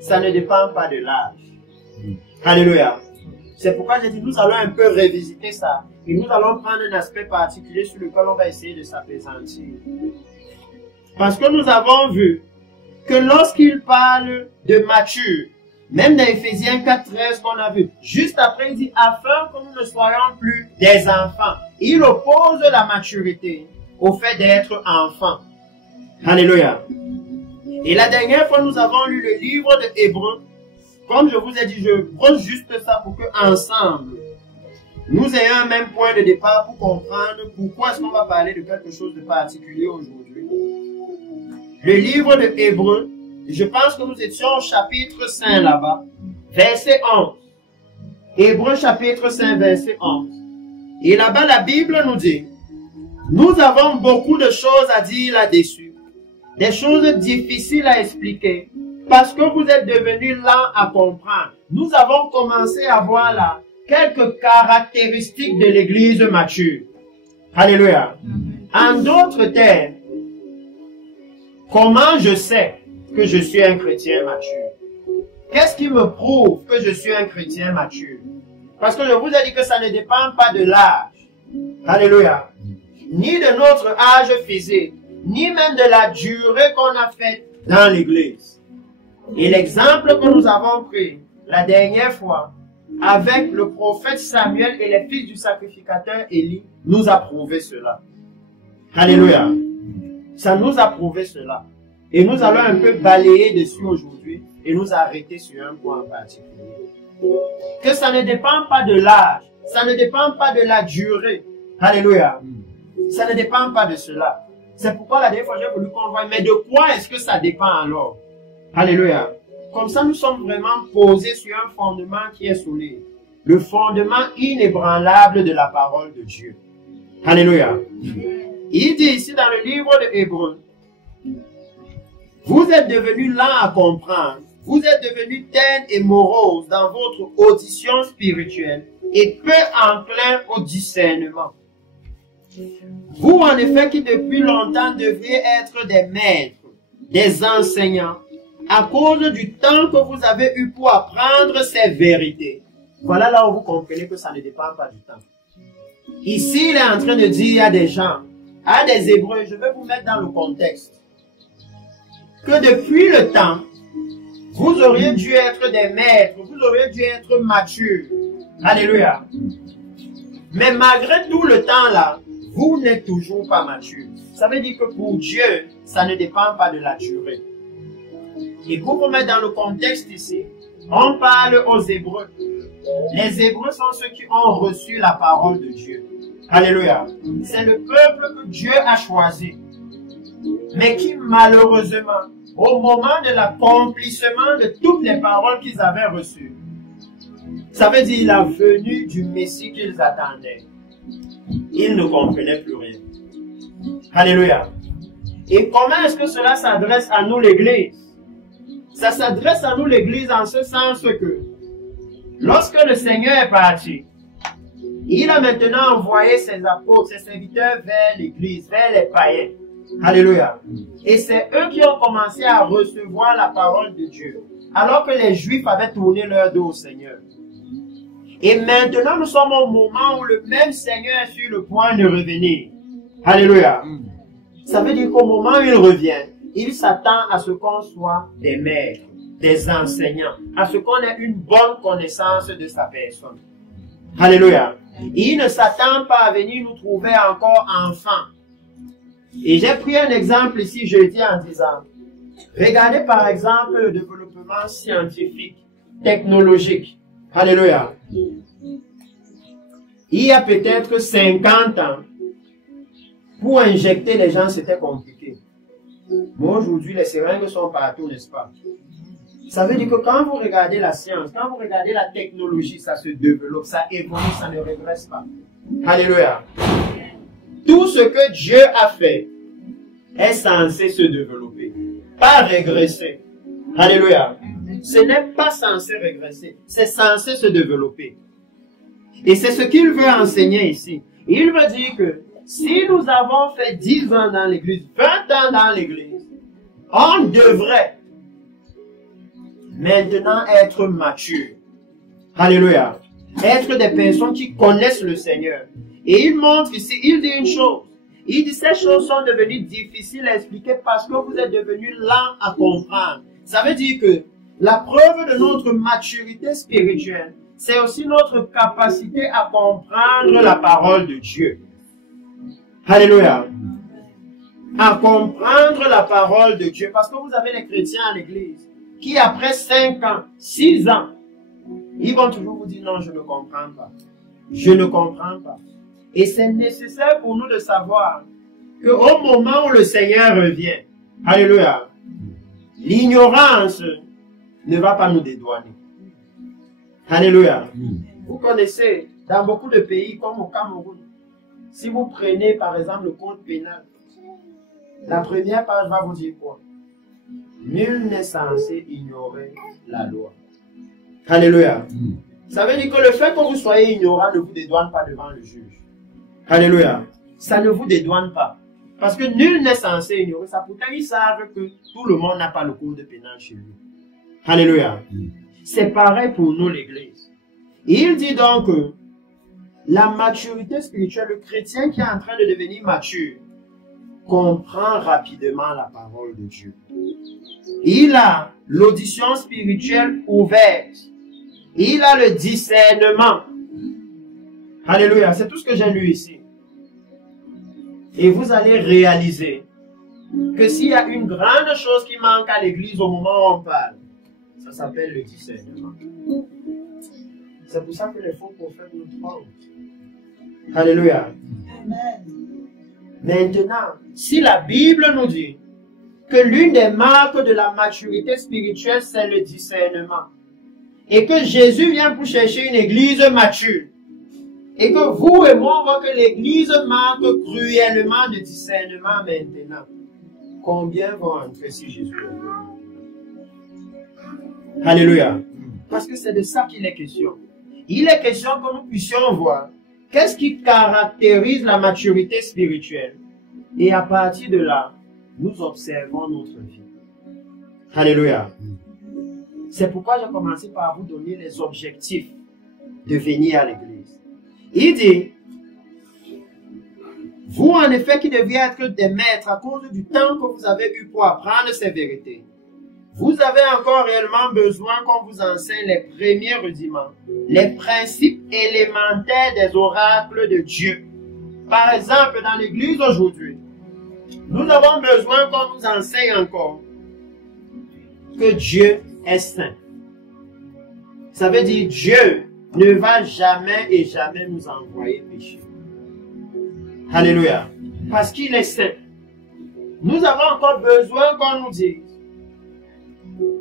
ça ne dépend pas de l'âge. Alléluia. C'est pourquoi j'ai dit, nous allons un peu revisiter ça. Et nous allons prendre un aspect particulier sur lequel on va essayer de s'apaisantir. Parce que nous avons vu que lorsqu'il parle de mature, Même dans Éphésiens 4:13 qu'on a vu. Juste après, il dit, afin que nous ne soyons plus des enfants. Il oppose la maturité au fait d'être enfant. Alléluia. Et la dernière fois, nous avons lu le livre de Hébreux. Comme je vous ai dit, je brosse juste ça pour que ensemble, nous ayons un même point de départ pour comprendre pourquoi est-ce qu'on va parler de quelque chose de particulier aujourd'hui. Le livre de Hébreux, je pense que nous étions au chapitre 5 là-bas, verset 11. Hébreux chapitre 5, verset 11. Et là-bas, la Bible nous dit, nous avons beaucoup de choses à dire là-dessus, des choses difficiles à expliquer, parce que vous êtes devenus lents à comprendre. Nous avons commencé à voir là quelques caractéristiques de l'Église mature. Alléluia. En d'autres termes, comment je sais que je suis un chrétien mature? Qu'est-ce qui me prouve que je suis un chrétien mature? Parce que je vous ai dit que ça ne dépend pas de l'âge. Alléluia. Ni de notre âge physique, ni même de la durée qu'on a faite dans l'Église. Et l'exemple que nous avons pris la dernière fois avec le prophète Samuel et les fils du sacrificateur Élie nous a prouvé cela. Alléluia. Ça nous a prouvé cela. Et nous allons un peu balayer dessus aujourd'hui et nous arrêter sur un point en particulier. Que ça ne dépend pas de l'âge, ça ne dépend pas de la durée. Alléluia. Ça ne dépend pas de cela. C'est pourquoi la dernière fois j'ai voulu qu'on voie, mais de quoi est-ce que ça dépend alors? Alléluia. Comme ça, nous sommes vraiment posés sur un fondement qui est solide. Le fondement inébranlable de la parole de Dieu. Alléluia. Il dit ici dans le livre de Hébreux, vous êtes devenus lents à comprendre. Vous êtes devenus ternes et moroses dans votre audition spirituelle et peu enclins au discernement. Vous, en effet, qui depuis longtemps devriez être des maîtres, des enseignants, à cause du temps que vous avez eu pour apprendre ces vérités. Voilà là où vous comprenez que ça ne dépend pas du temps. Ici, il est en train de dire à des gens, à des Hébreux, je vais vous mettre dans le contexte, que depuis le temps, vous auriez dû être des maîtres, vous auriez dû être matures. Alléluia. Mais malgré tout le temps là, vous n'êtes toujours pas mature. Ça veut dire que pour Dieu, ça ne dépend pas de la durée. Et pour vous mettre dans le contexte ici, on parle aux Hébreux. Les Hébreux sont ceux qui ont reçu la parole de Dieu. Alléluia. C'est le peuple que Dieu a choisi. Mais qui malheureusement, au moment de l'accomplissement de toutes les paroles qu'ils avaient reçues, ça veut dire la venue du Messie qu'ils attendaient, ils ne comprenaient plus rien. Alléluia. Et comment est-ce que cela s'adresse à nous l'Église? Ça s'adresse à nous l'Église en ce sens que lorsque le Seigneur est parti, il a maintenant envoyé ses apôtres, ses serviteurs vers l'Église, vers les païens. Alléluia. Et c'est eux qui ont commencé à recevoir la parole de Dieu, alors que les Juifs avaient tourné leur dos au Seigneur. Et maintenant, nous sommes au moment où le même Seigneur est sur le point de revenir. Alléluia. Ça veut dire qu'au moment où il revient, il s'attend à ce qu'on soit des maîtres, des enseignants, à ce qu'on ait une bonne connaissance de sa personne. Alléluia. Il ne s'attend pas à venir nous trouver encore enfants. Et j'ai pris un exemple ici jeudi en disant, regardez par exemple le développement scientifique, technologique. Alléluia. Il y a peut-être 50 ans, pour injecter les gens, c'était compliqué. Mais aujourd'hui, les seringues sont partout, n'est-ce pas? Ça veut dire que quand vous regardez la science, quand vous regardez la technologie, ça se développe, ça évolue, ça ne régresse pas. Alléluia. Tout ce que Dieu a fait est censé se développer, pas régresser. Alléluia. Ce n'est pas censé régresser, c'est censé se développer. Et c'est ce qu'il veut enseigner ici. Il veut dire que si nous avons fait 10 ans dans l'église, 20 ans dans l'église, on devrait maintenant être mature. Alléluia. Être des personnes qui connaissent le Seigneur. Et il montre ici, il dit une chose. Il dit ces choses sont devenues difficiles à expliquer parce que vous êtes devenus lents à comprendre. Ça veut dire que La preuve de notre maturité spirituelle, c'est aussi notre capacité à comprendre la parole de Dieu. Alléluia. À comprendre la parole de Dieu. Parce que vous avez les chrétiens à l'église qui, après 5 ans, 6 ans, ils vont toujours vous dire non, je ne comprends pas. Je ne comprends pas. Et c'est nécessaire pour nous de savoir qu'au moment où le Seigneur revient, alléluia, l'ignorance ne va pas nous dédouaner. Alléluia. Vous connaissez, dans beaucoup de pays comme au Cameroun, si vous prenez par exemple le code pénal, la première page va vous dire quoi? Nul n'est censé ignorer la loi. Alléluia. Ça veut dire que le fait que vous soyez ignorant ne vous dédouane pas devant le juge. Alléluia. Ça ne vous dédouane pas. Parce que nul n'est censé ignorer ça. Pourtant, ils savent que tout le monde n'a pas le code pénal chez lui. Alléluia. C'est pareil pour nous, l'Église. Il dit donc que la maturité spirituelle, le chrétien qui est en train de devenir mature, comprend rapidement la parole de Dieu. Il a l'audition spirituelle ouverte. Il a le discernement. Alléluia. C'est tout ce que j'ai lu ici. Et vous allez réaliser que s'il y a une grande chose qui manque à l'église au moment où on parle, ça s'appelle le discernement. C'est pour ça que les faux prophètes nous trompent. Alléluia. Amen. Maintenant, si la Bible nous dit que l'une des marques de la maturité spirituelle, c'est le discernement, et que Jésus vient pour chercher une église mature, et que vous et moi, on voit que l'église manque cruellement de discernement maintenant, combien vont entrer si Jésus est venu? Alléluia. Parce que c'est de ça qu'il est question. Il est question que nous puissions voir qu'est-ce qui caractérise la maturité spirituelle. Et à partir de là, nous observons notre vie. Alléluia. C'est pourquoi j'ai commencé par vous donner les objectifs de venir à l'église. Il dit, vous en effet qui deviez être des maîtres à cause du temps que vous avez eu pour apprendre ces vérités, vous avez encore réellement besoin qu'on vous enseigne les premiers rudiments, les principes élémentaires des oracles de Dieu. Par exemple, dans l'église aujourd'hui, nous avons besoin qu'on nous enseigne encore que Dieu est saint. Ça veut dire Dieu ne va jamais et jamais nous envoyer pécher. Alléluia. Parce qu'il est saint. Nous avons encore besoin qu'on nous dise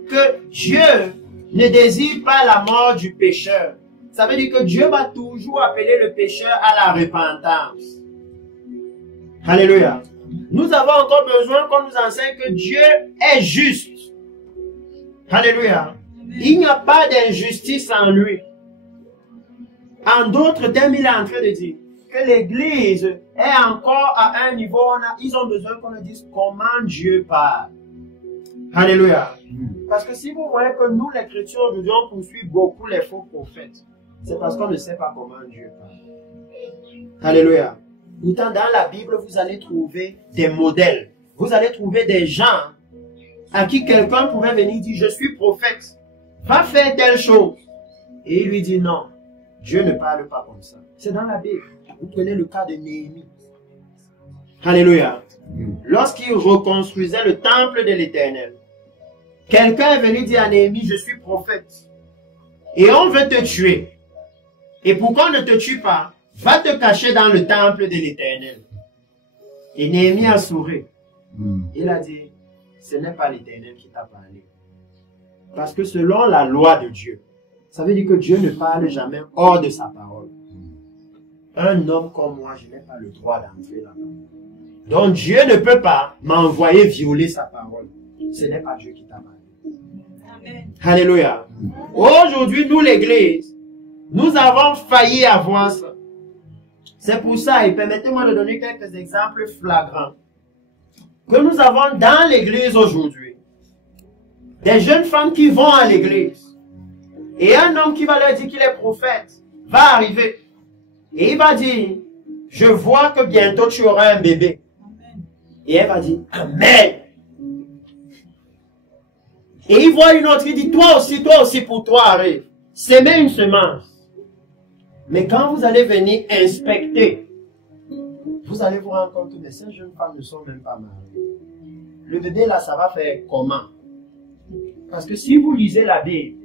que Dieu ne désire pas la mort du pécheur. Ça veut dire que Dieu va toujours appeler le pécheur à la repentance. Alléluia. Nous avons encore besoin qu'on nous enseigne que Dieu est juste. Alléluia. Il n'y a pas d'injustice en lui. En d'autres termes, il est en train de dire que l'Église est encore à un niveau où ils ont besoin qu'on nous dise comment Dieu parle. Alléluia. Parce que si vous voyez que nous, les chrétiens, aujourd'hui, on poursuit beaucoup les faux prophètes, c'est parce qu'on ne sait pas comment Dieu parle. Alléluia. Pourtant, dans la Bible, vous allez trouver des modèles. Vous allez trouver des gens à qui quelqu'un pouvait venir dire, je suis prophète, va faire telle chose. Et il lui dit non, Dieu ne parle pas comme ça. C'est dans la Bible. Vous prenez le cas de Néhémie. Alléluia. Lorsqu'il reconstruisait le temple de l'Éternel, quelqu'un est venu dire à Néhémie, je suis prophète. Et on veut te tuer. Et pourquoi on ne te tue pas? Va te cacher dans le temple de l'Éternel. Et Néhémie a souri. Il a dit, ce n'est pas l'Éternel qui t'a parlé. Parce que selon la loi de Dieu, ça veut dire que Dieu ne parle jamais hors de sa parole. Un homme comme moi, je n'ai pas le droit d'entrer là-bas. Donc Dieu ne peut pas m'envoyer violer sa parole. Ce n'est pas Dieu qui t'a parlé. Amen. Alléluia. Aujourd'hui, nous, l'Église, nous avons failli avoir ça. C'est pour ça, et permettez-moi de donner quelques exemples flagrants, que nous avons dans l'Église aujourd'hui. Des jeunes femmes qui vont à l'Église. Et un homme qui va leur dire qu'il est prophète va arriver. Et il va dire, je vois que bientôt tu auras un bébé. Et elle va dire, Amen. Et il voit une autre, il dit, toi aussi pour toi arrive. S'aimer une semence. Mais quand vous allez venir inspecter, vous allez vous rendre compte que ces jeunes femmes ne sont même pas mariées. Le bébé là, ça va faire comment? Parce que si vous lisez la Bible,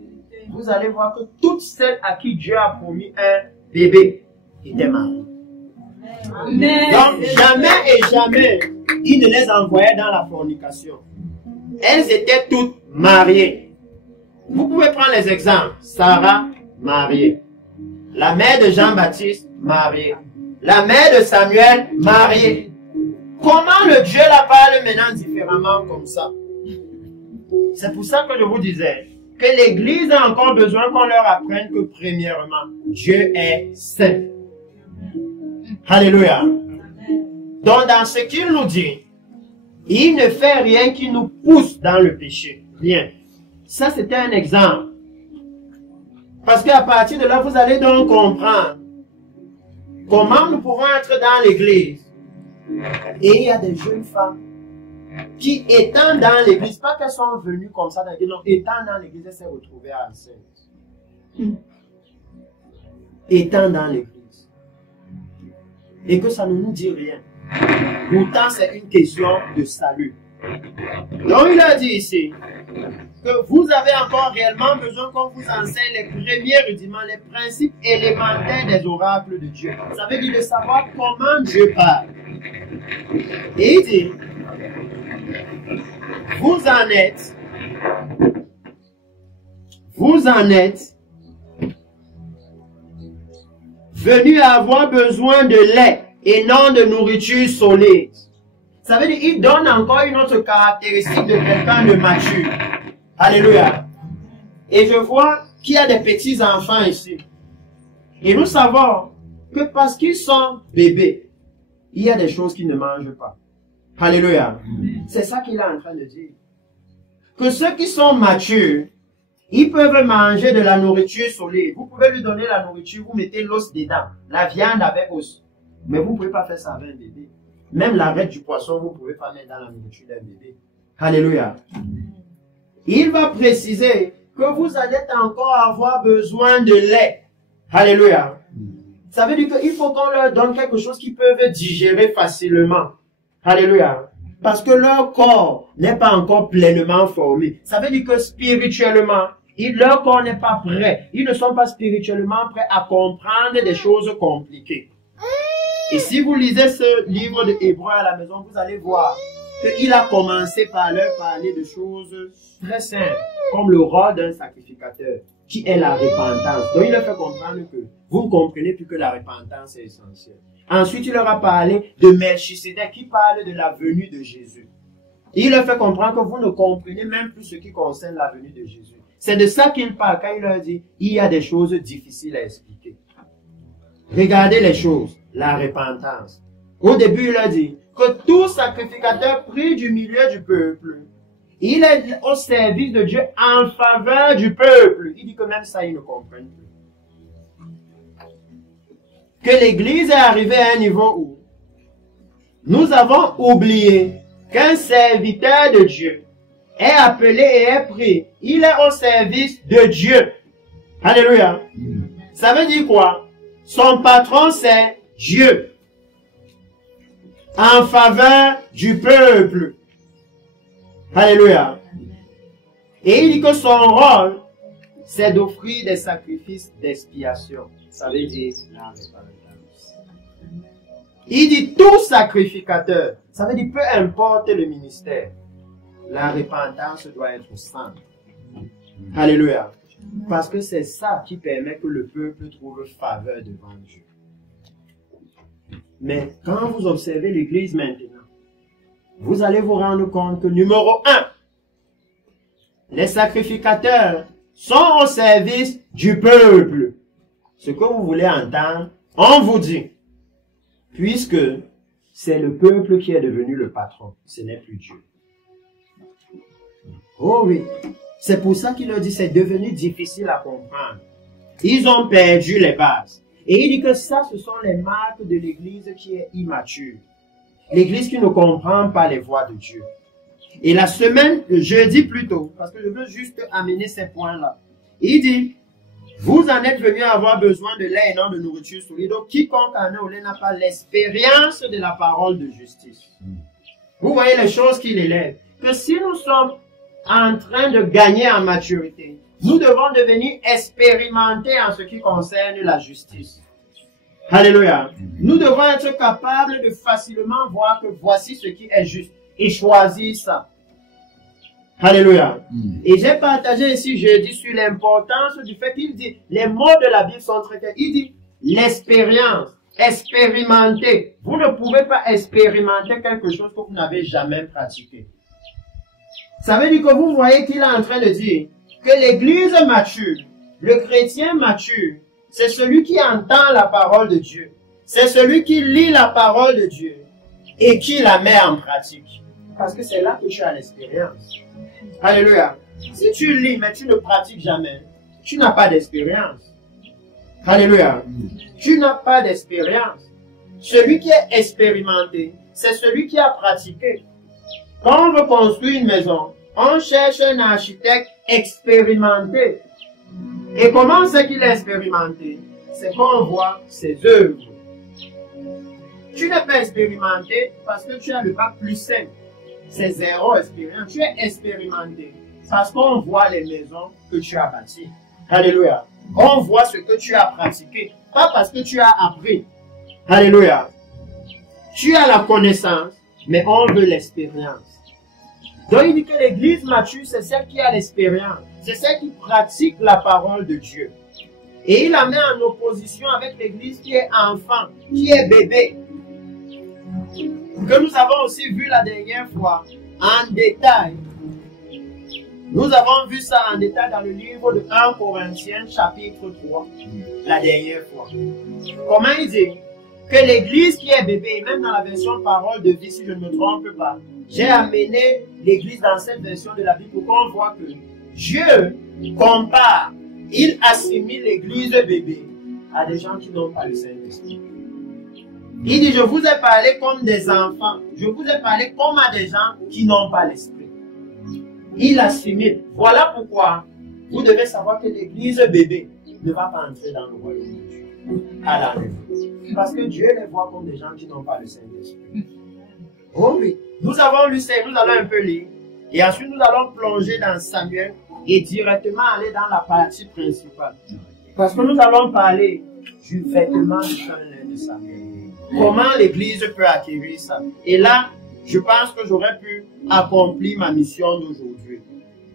vous allez voir que toutes celles à qui Dieu a promis un bébé étaient mariées. Amen. Donc jamais, il ne les envoyait dans la fornication. Elles étaient toutes mariées. Vous pouvez prendre les exemples. Sarah, mariée. La mère de Jean-Baptiste, mariée. La mère de Samuel, mariée. Comment le Dieu la parle maintenant différemment comme ça? C'est pour ça que je vous disais que l'Église a encore besoin qu'on leur apprenne que premièrement, Dieu est saint. Alléluia. Donc dans ce qu'il nous dit, il ne fait rien qui nous pousse dans le péché. Rien. Ça c'était un exemple. Parce qu'à partir de là, vous allez donc comprendre comment nous pouvons être dans l'église. Et il y a des jeunes femmes qui, étant dans l'église, pas qu'elles sont venues comme ça dans l'église, non, étant dans l'église, elles s'est retrouvées enceintes. Étant dans l'église. Et que ça ne nous dit rien. Pourtant, c'est une question de salut. Donc, il a dit ici que vous avez encore réellement besoin qu'on vous enseigne les premiers rudiments, les principes élémentaires des oracles de Dieu. Ça veut dire de savoir comment Dieu parle. Et il dit, vous en êtes venus à avoir besoin de lait et non de nourriture solide. Ça veut dire qu'il donne encore une autre caractéristique de quelqu'un de mature. Alléluia. Et je vois qu'il y a des petits enfants ici. Et nous savons que parce qu'ils sont bébés, il y a des choses qu'ils ne mangent pas. Alléluia. C'est ça qu'il est en train de dire. Que ceux qui sont matures, ils peuvent manger de la nourriture solide. Vous pouvez lui donner la nourriture, vous mettez l'os dedans. La viande avec os. Mais vous ne pouvez pas faire ça avec un bébé. Même l'arête du poisson, vous ne pouvez pas mettre dans la nourriture d'un bébé. Alléluia. Il va préciser que vous allez encore avoir besoin de lait. Alléluia. Ça veut dire qu'il faut qu'on leur donne quelque chose qu'ils peuvent digérer facilement. Alléluia. Parce que leur corps n'est pas encore pleinement formé. Ça veut dire que spirituellement, leur corps n'est pas prêt. Ils ne sont pas spirituellement prêts à comprendre des choses compliquées. Et si vous lisez ce livre de Hébreux à la maison, vous allez voir qu'il a commencé par leur parler de choses très simples, comme le rôle d'un sacrificateur, qui est la repentance. Donc il leur fait comprendre que vous ne comprenez plus que la repentance est essentielle. Ensuite, il leur a parlé de Melchisédek, qui parle de la venue de Jésus. Il leur fait comprendre que vous ne comprenez même plus ce qui concerne la venue de Jésus. C'est de ça qu'il parle quand il leur dit, il y a des choses difficiles à expliquer. Regardez les choses, la repentance. Au début, il a dit que tout sacrificateur pris du milieu du peuple, il est au service de Dieu en faveur du peuple. Il dit que même ça, ils ne comprennent plus. Que l'Église est arrivée à un niveau où nous avons oublié qu'un serviteur de Dieu est appelé et est pris. Il est au service de Dieu. Alléluia. Ça veut dire quoi? Son patron, c'est Dieu. En faveur du peuple. Alléluia. Et il dit que son rôle, c'est d'offrir des sacrifices d'expiation. Ça veut dire la repentance. Il dit tout sacrificateur. Ça veut dire peu importe le ministère. La repentance doit être au centre. Alléluia. Parce que c'est ça qui permet que le peuple trouve faveur devant Dieu. Mais quand vous observez l'Église maintenant, vous allez vous rendre compte que numéro 1, les sacrificateurs sont au service du peuple. Ce que vous voulez entendre, on vous dit. Puisque c'est le peuple qui est devenu le patron, ce n'est plus Dieu. Oh oui. C'est pour ça qu'il leur dit c'est devenu difficile à comprendre. Ils ont perdu les bases. Et il dit que ça, ce sont les marques de l'Église qui est immature. L'Église qui ne comprend pas les voies de Dieu. Et la semaine, le jeudi plutôt, parce que je veux juste amener ces points-là. Il dit, vous en êtes venus avoir besoin de lait et non de nourriture solide. Donc, quiconque en a au lait n'a pas l'expérience de la parole de justice. Vous voyez les choses qu'il élève. Que si nous sommes en train de gagner en maturité, nous devons devenir expérimentés en ce qui concerne la justice. Alléluia. Nous devons être capables de facilement voir que voici ce qui est juste et choisir ça. Alléluia. Et j'ai partagé ici jeudi sur l'importance du fait qu'il dit, les mots de la Bible sont très clairs. Il dit, l'expérience, expérimenter. Vous ne pouvez pas expérimenter quelque chose que vous n'avez jamais pratiqué. Ça veut dire que vous voyez qu'il est en train de dire que l'église mature, le chrétien mature, c'est celui qui entend la parole de Dieu. C'est celui qui lit la parole de Dieu et qui la met en pratique. Parce que c'est là que tu as l'expérience. Alléluia. Si tu lis mais tu ne pratiques jamais, tu n'as pas d'expérience. Alléluia. Tu n'as pas d'expérience. Celui qui est expérimenté, c'est celui qui a pratiqué. Quand on veut construire une maison, on cherche un architecte expérimenté. Et comment c'est qu'il est expérimenté? C'est qu'on voit ses œuvres. Tu n'es pas expérimenté parce que tu as le bac plus 5. C'est zéro expérience. Tu es expérimenté parce qu'on voit les maisons que tu as bâties. Alléluia. On voit ce que tu as pratiqué. Pas parce que tu as appris. Alléluia. Tu as la connaissance, mais on veut l'expérience. Donc il dit que l'église mature, c'est celle qui a l'expérience. C'est celle qui pratique la parole de Dieu. Et il la met en opposition avec l'église qui est enfant, qui est bébé. Que nous avons aussi vu la dernière fois en détail. Nous avons vu ça en détail dans le livre de 1 Corinthiens chapitre 3, la dernière fois. Comment il dit que l'église qui est bébé, même dans la version parole de vie, si je ne me trompe pas, j'ai amené l'église dans cette version de la Bible pour qu'on voit que Dieu compare, il assimile l'église bébé à des gens qui n'ont pas le Saint-Esprit. Il dit, je vous ai parlé comme des enfants. Je vous ai parlé comme à des gens qui n'ont pas l'esprit. Il assimile. Voilà pourquoi vous devez savoir que l'église bébé ne va pas entrer dans le royaume de Dieu. À l'enlèvement. Parce que Dieu les voit comme des gens qui n'ont pas le Saint-Esprit. Oh oui. Nous avons lu ça, nous allons un peu lire. Et ensuite nous allons plonger dans Samuel et directement aller dans la partie principale. Parce que nous allons parler du vêtement du Saint-Lin de Samuel. Comment l'église peut acquérir ça? Et là, je pense que j'aurais pu accomplir ma mission d'aujourd'hui.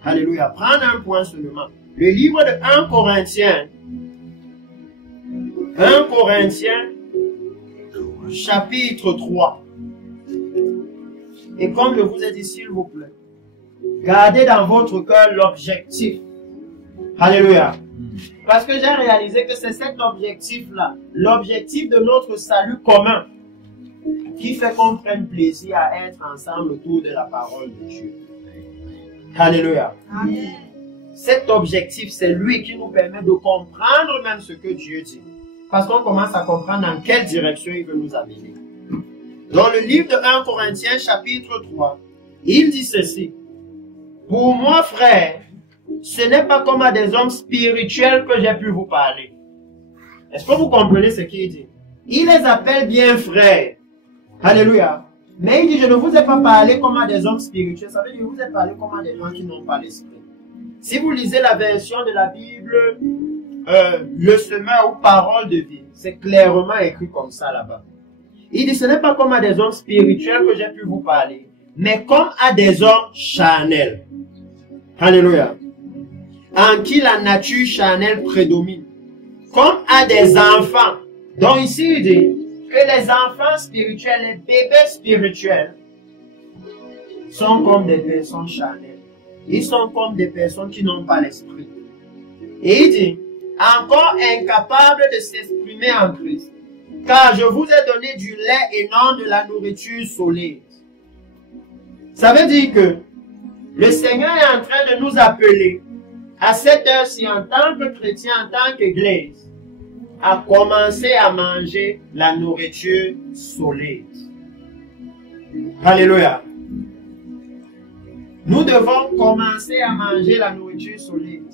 Alléluia. Prendre un point seulement. Le livre de 1 Corinthiens. 1 Corinthiens, chapitre 3. Et comme je vous ai dit, s'il vous plaît, gardez dans votre cœur l'objectif. Alléluia. Parce que j'ai réalisé que c'est cet objectif-là, l'objectif de notre salut commun, qui fait qu'on prenne plaisir à être ensemble autour de la parole de Dieu. Alléluia. Amen. Cet objectif, c'est lui qui nous permet de comprendre même ce que Dieu dit. Parce qu'on commence à comprendre dans quelle direction il veut nous amener. Dans le livre de 1 Corinthiens, chapitre 3, il dit ceci. Pour moi, frère, ce n'est pas comme à des hommes spirituels que j'ai pu vous parler. Est-ce que vous comprenez ce qu'il dit? Il les appelle bien frères. Alléluia. Mais il dit, je ne vous ai pas parlé comme à des hommes spirituels. Ça veut dire, je vous ai parlé comme à des gens qui n'ont pas l'esprit. Si vous lisez la version de la Bible, le semeur ou parole de vie, c'est clairement écrit comme ça là-bas. Il dit, ce n'est pas comme à des hommes spirituels que j'ai pu vous parler, mais comme à des hommes charnels. Alléluia. En qui la nature charnelle prédomine. Comme à des enfants. Donc ici, il dit que les enfants spirituels, les bébés spirituels, sont comme des personnes charnelles. Ils sont comme des personnes qui n'ont pas l'esprit. Et il dit, encore incapables de s'exprimer en Christ. Car je vous ai donné du lait et non de la nourriture solide. Ça veut dire que le Seigneur est en train de nous appeler à cette heure-ci en tant que chrétien, en tant qu'église, à commencer à manger la nourriture solide. Alléluia. nous devons commencer à manger la nourriture solide.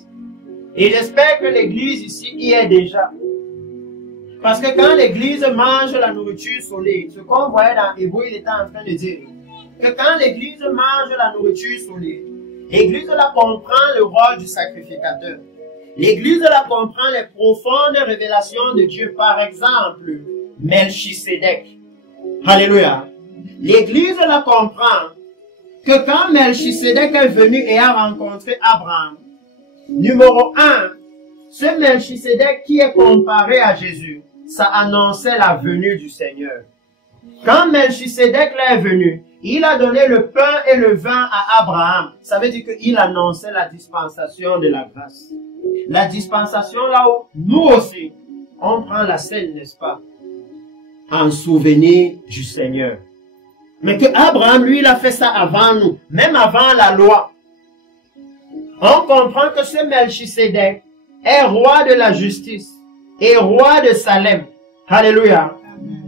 Et j'espère que l'église ici y est déjà. Parce que quand l'église mange la nourriture solide, ce qu'on voyait dans Hébreu, il était en train de dire que quand l'église mange la nourriture solide, l'église la comprend le rôle du sacrificateur. L'église la comprend les profondes révélations de Dieu. Par exemple, Melchisédek. Alléluia. L'église la comprend que quand Melchisédek est venu et a rencontré Abraham, numéro 1, ce Melchisédek qui est comparé à Jésus, ça annonçait la venue du Seigneur. Quand Melchisédek est venu, il a donné le pain et le vin à Abraham. Ça veut dire qu'il annonçait la dispensation de la grâce. La dispensation là où nous aussi, on prend la scène, n'est-ce pas? En souvenir du Seigneur. Mais que Abraham, lui, il a fait ça avant nous, même avant la loi. On comprend que ce Melchisédek est roi de la justice et roi de Salem. Alléluia.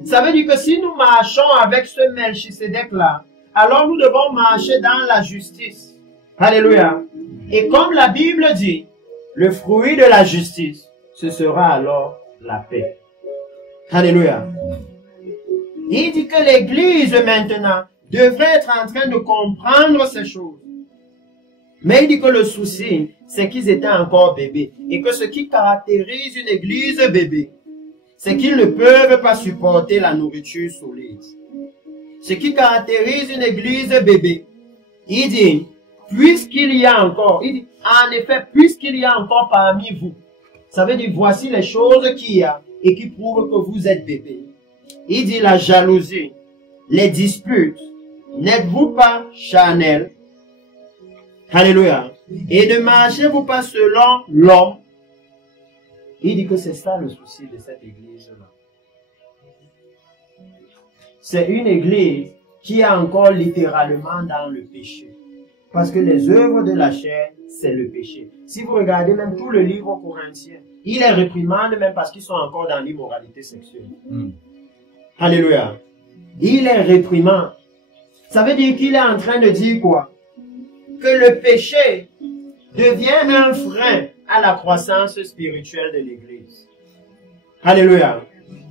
Ça veut dire que si nous marchons avec ce Melchisédek-là, alors nous devons marcher dans la justice. Alléluia. Et comme la Bible dit, le fruit de la justice, ce sera alors la paix. Alléluia. Il dit que l'Église maintenant devrait être en train de comprendre ces choses. Mais il dit que le souci, c'est qu'ils étaient encore bébés. Et que ce qui caractérise une Église bébé, c'est qu'ils ne peuvent pas supporter la nourriture solide. Ce qui caractérise une Église bébé, il dit, puisqu'il y a encore, il dit, en effet, puisqu'il y a encore parmi vous, ça veut dire, voici les choses qu'il y a et qui prouvent que vous êtes bébé. Il dit la jalousie, les disputes, n'êtes-vous pas charnels? Alléluia. Et ne marchez-vous pas selon l'homme? Il dit que c'est ça le souci de cette église-là. C'est une église qui est encore littéralement dans le péché. Parce que les œuvres de la chair, c'est le péché. Si vous regardez même tout le livre Corinthiens, il les réprimande même parce qu'ils sont encore dans l'immoralité sexuelle. Alléluia. Il les réprimande. Ça veut dire qu'il est en train de dire quoi? Que le péché devient un frein à la croissance spirituelle de l'église. Alléluia.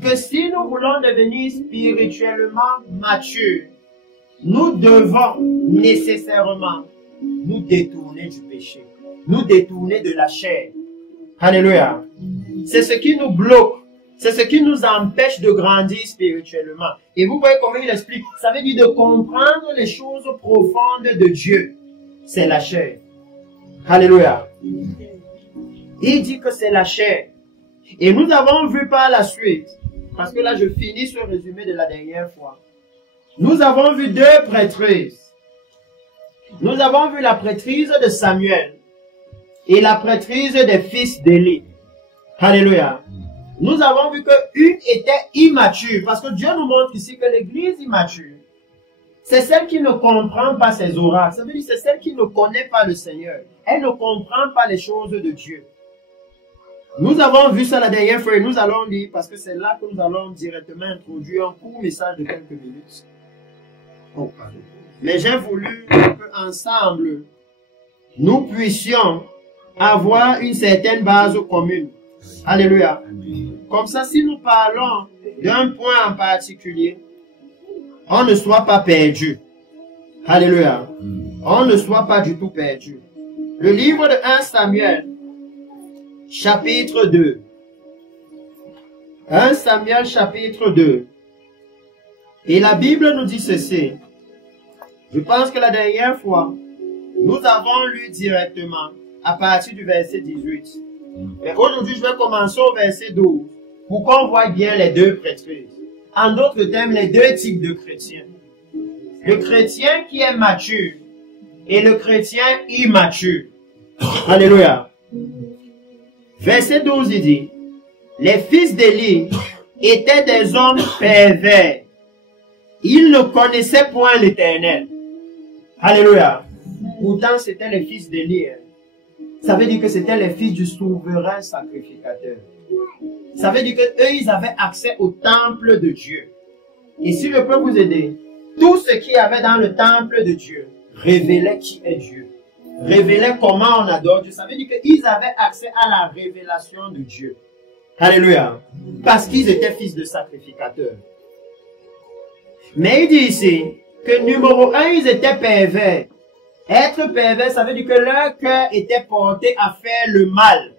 Que si nous voulons devenir spirituellement matures, nous devons nécessairement nous détourner du péché, nous détourner de la chair. Alléluia. C'est ce qui nous bloque, c'est ce qui nous empêche de grandir spirituellement. Et vous voyez comment il explique. Ça veut dire de comprendre les choses profondes de Dieu. C'est la chair. Alléluia. Il dit que c'est la chair. Et nous avons vu par la suite, parce que là je finis ce résumé de la dernière fois. Nous avons vu deux prêtresses. Nous avons vu la prêtrise de Samuel et la prêtrise des fils d'Élie. Alléluia. Nous avons vu qu'une était immature, parce que Dieu nous montre ici que l'église immature, c'est celle qui ne comprend pas ses oracles. Ça veut dire que c'est celle qui ne connaît pas le Seigneur. Elle ne comprend pas les choses de Dieu. Nous avons vu ça la dernière fois et nous allons lire, parce que c'est là que nous allons directement introduire un court message de quelques minutes. Oh, pardon. Mais j'ai voulu qu'ensemble, nous puissions avoir une certaine base commune. Alléluia. Comme ça, si nous parlons d'un point en particulier, on ne soit pas perdu. Alléluia. On ne soit pas du tout perdu. Le livre de 1 Samuel, chapitre 2. 1 Samuel, chapitre 2. Et la Bible nous dit ceci. Je pense que la dernière fois, nous avons lu directement à partir du verset 18. Mais aujourd'hui, je vais commencer au verset 12 pour qu'on voit bien les deux prêtrises. En d'autres termes, les deux types de chrétiens. Le chrétien qui est mature et le chrétien immature. Alléluia. Verset 12, il dit, les fils d'Élie étaient des hommes pervers. Ils ne connaissaient point l'Éternel. Alléluia. Pourtant, c'était les fils d'Élie. Ça veut dire que c'était les fils du souverain sacrificateur. Ça veut dire qu'eux, ils avaient accès au temple de Dieu. Et si je peux vous aider, tout ce qu'il y avait dans le temple de Dieu révélait qui est Dieu. Révélait comment on adore Dieu. Ça veut dire qu'ils avaient accès à la révélation de Dieu. Alléluia. Parce qu'ils étaient fils de sacrificateurs. Mais il dit ici que numéro 1, ils étaient pervers. Être pervers, ça veut dire que leur cœur était porté à faire le mal.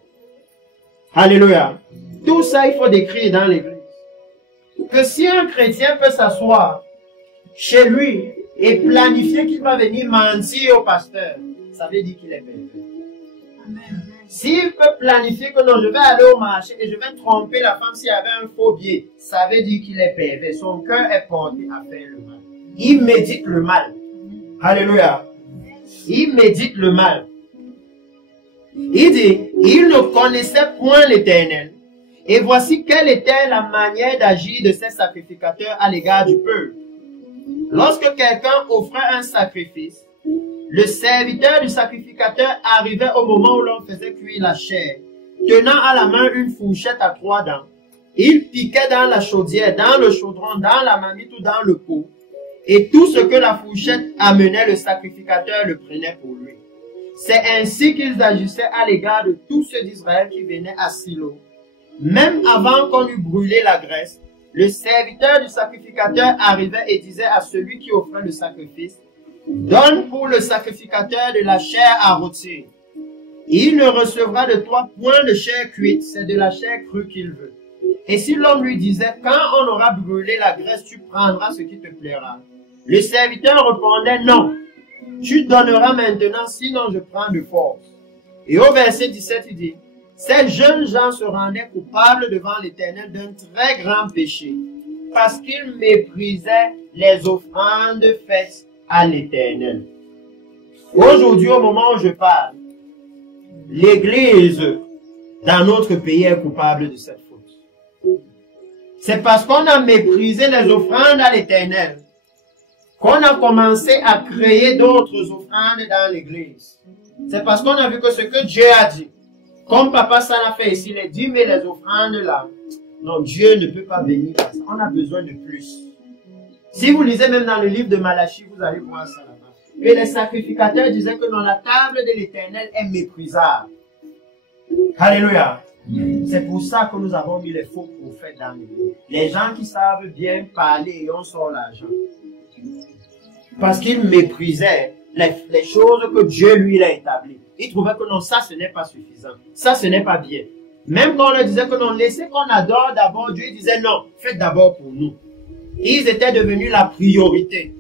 Alléluia. Tout ça, il faut décrire dans l'église. Que si un chrétien peut s'asseoir chez lui et planifier qu'il va venir mentir au pasteur, ça veut dire qu'il est pervers. Amen. S'il peut planifier que non, je vais aller au marché et je vais tromper la femme s'il y avait un faux billet, ça veut dire qu'il est pervers. Son cœur est porté à faire le mal. Il médite le mal. Alléluia. Il médite le mal. Il dit, il ne connaissait point l'Éternel. Et voici quelle était la manière d'agir de ces sacrificateurs à l'égard du peuple. Lorsque quelqu'un offrait un sacrifice, le serviteur du sacrificateur arrivait au moment où l'on faisait cuire la chair, tenant à la main une fourchette à 3 dents. Il piquait dans la chaudière, dans le chaudron, dans la marmite ou dans le pot. Et tout ce que la fourchette amenait, le sacrificateur le prenait pour lui. C'est ainsi qu'ils agissaient à l'égard de tous ceux d'Israël qui venaient à Silo. Même avant qu'on eût brûlé la graisse, le serviteur du sacrificateur arrivait et disait à celui qui offrait le sacrifice, « Donne pour le sacrificateur de la chair à rôtir. Il ne recevra de toi point de chair cuite, c'est de la chair crue qu'il veut. » Et si l'homme lui disait, « Quand on aura brûlé la graisse, tu prendras ce qui te plaira. » Le serviteur répondait, « Non, tu donneras maintenant, sinon je prends de force. » Et au verset 17, il dit, « Ces jeunes gens se rendaient coupables devant l'Éternel d'un très grand péché, parce qu'ils méprisaient les offrandes faites à l'Éternel. » Aujourd'hui, au moment où je parle, l'Église dans notre pays est coupable de cette faute. C'est parce qu'on a méprisé les offrandes à l'Éternel qu'on a commencé à créer d'autres offrandes dans l'Église. C'est parce qu'on a vu que ce que Dieu a dit, comme Papa San a fait ici, les dîmes et les offrandes là, non, Dieu ne peut pas bénir ça. On a besoin de plus. Si vous lisez même dans le livre de Malachie, vous allez voir ça là-bas. Que les sacrificateurs disaient que dans la table de l'Éternel est méprisable. Alléluia. C'est pour ça que nous avons mis les faux prophètes dans l'Église. Les gens qui savent bien parler et on sort l'argent. Parce qu'ils méprisaient les choses que Dieu lui a établies. Ils trouvaient que non, ça ce n'est pas suffisant. Ça ce n'est pas bien. Même quand on leur disait que non, laissez qu'on adore d'abord, Dieu disait non, faites d'abord pour nous. Ils étaient devenus la priorité.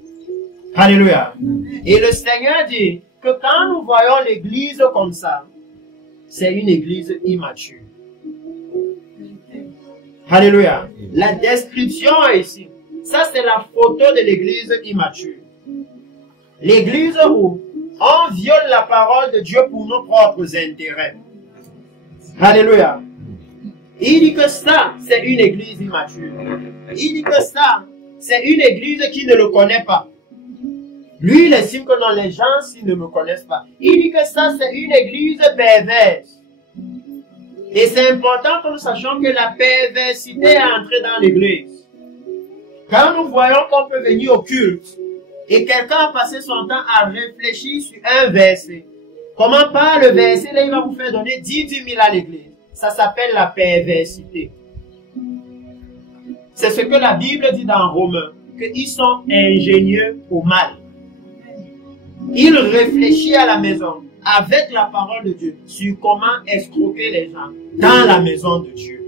Alléluia. Et le Seigneur dit que quand nous voyons l'église comme ça, c'est une église immature. Alléluia. La description est ici. Ça, c'est la photo de l'église immature. L'église où on viole la parole de Dieu pour nos propres intérêts. Alléluia. Il dit que ça, c'est une église immature. Il dit que ça, c'est une église qui ne le connaît pas. Lui, il estime que dans les gens, s'ils ne me connaissent pas. Il dit que ça, c'est une église perverse. Et c'est important que nous sachions que la perversité est entrée dans l'église. Quand nous voyons qu'on peut venir au culte, et quelqu'un a passé son temps à réfléchir sur un verset. Comment par le verset, là, il va vous faire donner 10 000 à l'église. Ça s'appelle la perversité. C'est ce que la Bible dit dans Romains, qu'ils sont ingénieux au mal. Ils réfléchissent à la maison, avec la parole de Dieu, sur comment escroquer les gens dans la maison de Dieu.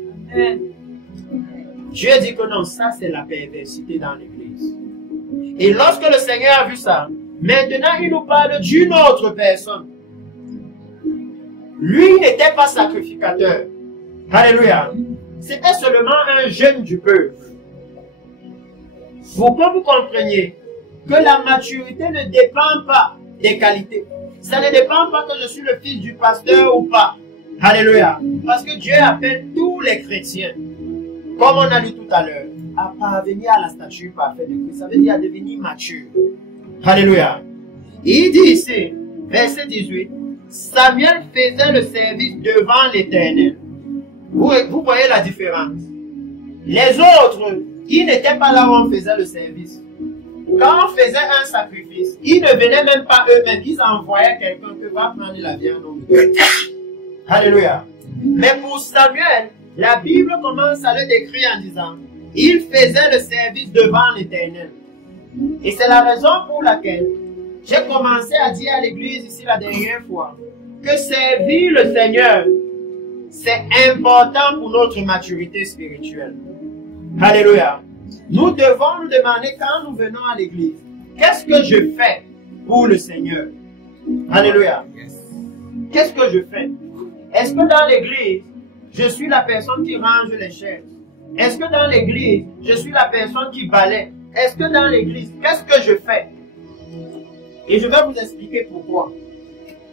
Dieu dit que non, ça c'est la perversité dans l'église. Et lorsque le Seigneur a vu ça, maintenant il nous parle d'une autre personne. Lui n'était pas sacrificateur. Alléluia. C'était seulement un jeune du peuple. Pour que vous compreniez que la maturité ne dépend pas des qualités. Ça ne dépend pas que je suis le fils du pasteur ou pas. Alléluia. Parce que Dieu appelle tous les chrétiens, comme on a lu tout à l'heure, à parvenir à la stature parfaite de Christ. Ça veut dire à devenir mature. Alléluia. Il dit ici, verset 18, Samuel faisait le service devant l'Éternel. Vous voyez la différence. Les autres, ils n'étaient pas là où on faisait le service. quand on faisait un sacrifice, ils ne venaient même pas eux-mêmes, ils envoyaient quelqu'un qui va prendre la viande. Alléluia. Mais pour Samuel, la Bible commence à le décrire en disant, il faisait le service devant l'Éternel. Et c'est la raison pour laquelle j'ai commencé à dire à l'église ici la dernière fois, que servir le Seigneur, c'est important pour notre maturité spirituelle. Alléluia. Nous devons nous demander quand nous venons à l'église, qu'est-ce que je fais pour le Seigneur? Alléluia. Qu'est-ce que je fais? Est-ce que dans l'église, je suis la personne qui range les chaises? Est-ce que dans l'église, je suis la personne qui balaie? Est-ce que dans l'église, qu'est-ce que je fais? Et je vais vous expliquer pourquoi.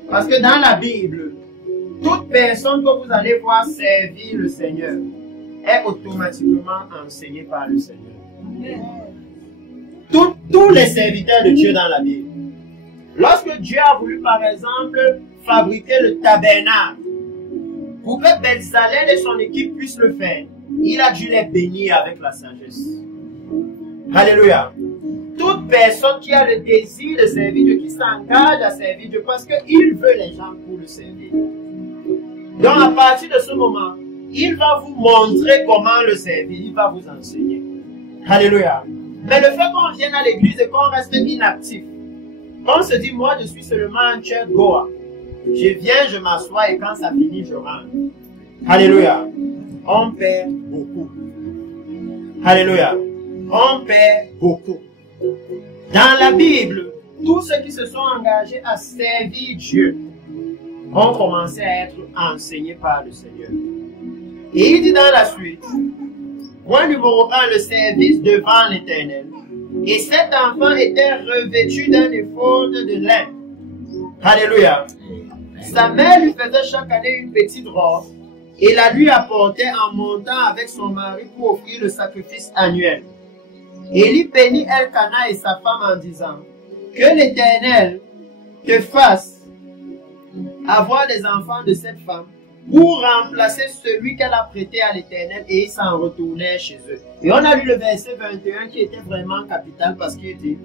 Parce que dans la Bible, toute personne que vous allez voir servir le Seigneur est automatiquement enseignée par le Seigneur. Tous les serviteurs de Dieu dans la Bible. Lorsque Dieu a voulu, par exemple, fabriquer le tabernacle, pour que Bezalel et son équipe puissent le faire, il a dû les bénir avec la sagesse. Alléluia. Toute personne qui a le désir de servir Dieu, qui s'engage à servir Dieu, parce qu'il veut les gens pour le servir. Donc à partir de ce moment, il va vous montrer comment le servir, il va vous enseigner. Alléluia. Mais le fait qu'on vienne à l'église et qu'on reste inactif, qu'on se dit, moi je suis seulement un church goer, je viens, je m'assois et quand ça finit, je rentre. Alléluia. On perd beaucoup. Alléluia. On perd beaucoup. Dans la Bible, tous ceux qui se sont engagés à servir Dieu ont commencé à être enseignés par le Seigneur. Et il dit dans la suite, point numéro 1, le service devant l'Éternel. Et cet enfant était revêtu d'un éphod de lin. Alléluia. Sa mère lui faisait chaque année une petite robe et la lui apportait en montant avec son mari pour offrir le sacrifice annuel. Élie bénit Elkana et sa femme en disant, que l'Éternel te fasse avoir des enfants de cette femme pour remplacer celui qu'elle a prêté à l'Éternel, et ils s'en retournaient chez eux. Et on a lu le verset 21 qui était vraiment capital parce qu'il dit,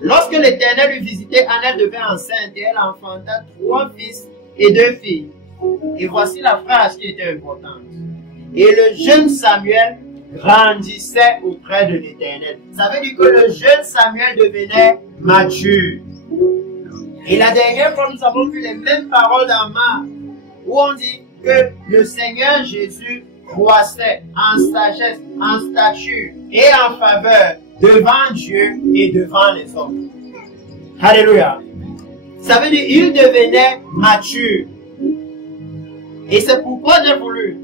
lorsque l'Éternel lui visitait, Anne devint enceinte et elle enfanta 3 fils et 2 filles. Et voici la phrase qui était importante. Et le jeune Samuel grandissait auprès de l'Éternel. Ça veut dire que le jeune Samuel devenait mature. Et la dernière fois, nous avons vu les mêmes paroles dans Marc, où on dit que le Seigneur Jésus croissait en sagesse, en stature et en faveur devant Dieu et devant les hommes. Alléluia. Ça veut dire qu'il devenait mature. Et c'est pourquoi j'ai voulu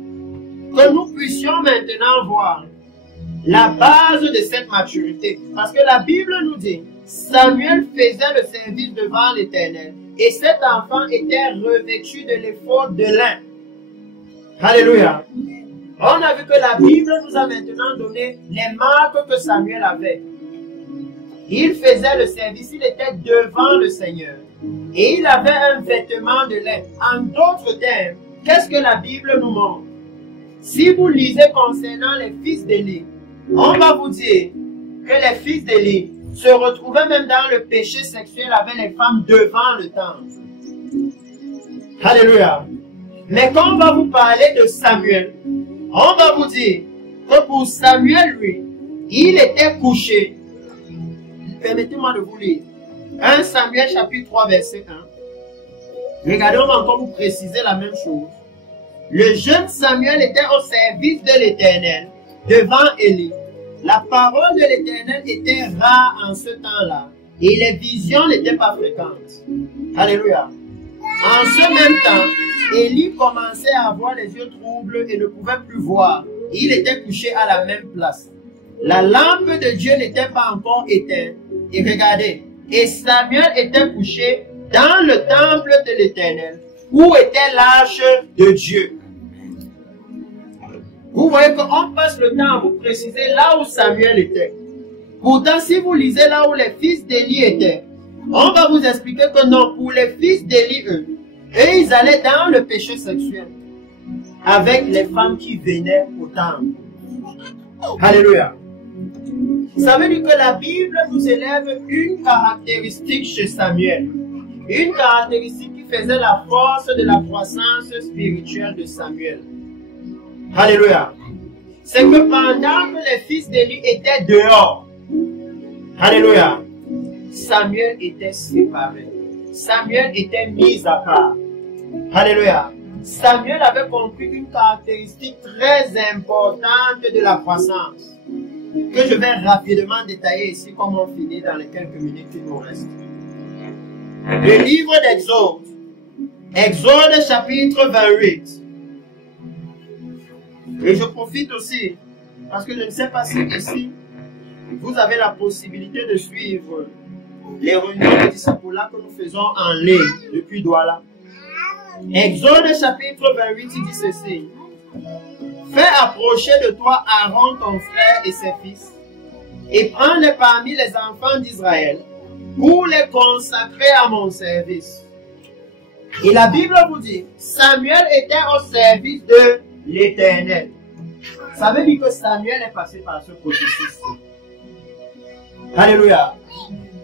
que nous puissions maintenant voir la base de cette maturité. Parce que la Bible nous dit, Samuel faisait le service devant l'Éternel et cet enfant était revêtu de l'éphod de lin. Alléluia. On a vu que la Bible nous a maintenant donné les marques que Samuel avait. Il faisait le service, il était devant le Seigneur. Et il avait un vêtement de lin. En d'autres termes, qu'est-ce que la Bible nous montre? Si vous lisez concernant les fils d'Élie, on va vous dire que les fils d'Élie se retrouvaient même dans le péché sexuel avec les femmes devant le temple. Alléluia. Mais quand on va vous parler de Samuel, on va vous dire que pour Samuel, lui, il était couché. Permettez-moi de vous lire. 1 Samuel chapitre 3 verset 1. Regardez, on va encore vous préciser la même chose. Le jeune Samuel était au service de l'Éternel devant Élie. La parole de l'Éternel était rare en ce temps-là et les visions n'étaient pas fréquentes. Alléluia. En ce même temps, Élie commençait à avoir les yeux troubles et ne pouvait plus voir. Il était couché à la même place. La lampe de Dieu n'était pas encore éteinte. Et regardez, et Samuel était couché dans le temple de l'Éternel, où était l'arche de Dieu. Vous voyez qu'on passe le temps à vous préciser là où Samuel était. Pourtant, si vous lisez là où les fils d'Élie étaient, on va vous expliquer que non, pour les fils d'Élie, eux, ils allaient dans le péché sexuel avec les femmes qui venaient au temple. Alléluia. Ça veut dire que la Bible nous élève une caractéristique chez Samuel. Une caractéristique qui faisait la force de la croissance spirituelle de Samuel. Alléluia. C'est que pendant que les fils d'Élie étaient dehors, alléluia, Samuel était séparé. Samuel était mis à part. Alléluia. Samuel avait compris une caractéristique très importante de la croissance, que je vais rapidement détailler ici comme on finit dans les quelques minutes qui nous restent. Le livre d'Exode, Exode chapitre 28. Et je profite aussi, parce que je ne sais pas si ici, vous avez la possibilité de suivre les réunions de disciples-là que nous faisons en ligne depuis Douala. Exode chapitre 28 dit ceci. Fais approcher de toi Aaron ton frère et ses fils, et prends-les parmi les enfants d'Israël, pour les consacrer à mon service. Et la Bible vous dit, Samuel était au service de l'Éternel. Ça veut dire que Samuel est passé par ce processus. Alléluia.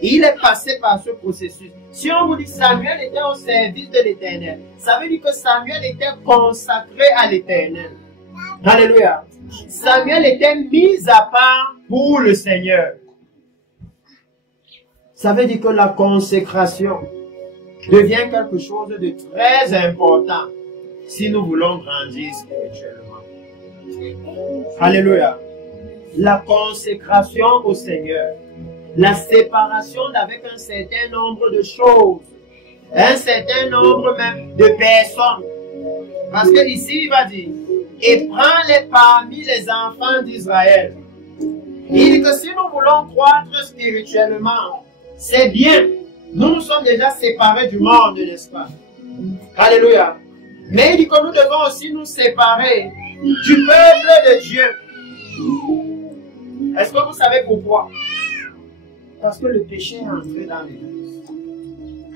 Il est passé par ce processus. Si on vous dit Samuel était au service de l'Éternel, ça veut dire que Samuel était consacré à l'Éternel. Alléluia. Samuel était mis à part pour le Seigneur. Ça veut dire que la consécration devient quelque chose de très important si nous voulons grandir spirituellement. Alléluia. La consécration au Seigneur. La séparation d'avec un certain nombre de choses. Un certain nombre même de personnes. Parce que ici il va dire, et prends-les parmi les enfants d'Israël. Il dit que si nous voulons croître spirituellement, c'est bien. Nous sommes déjà séparés du monde, n'est-ce pas? Alléluia. Mais il dit que nous devons aussi nous séparer du peuple de Dieu. Est-ce que vous savez pourquoi? Parce que le péché est entré dans l'église.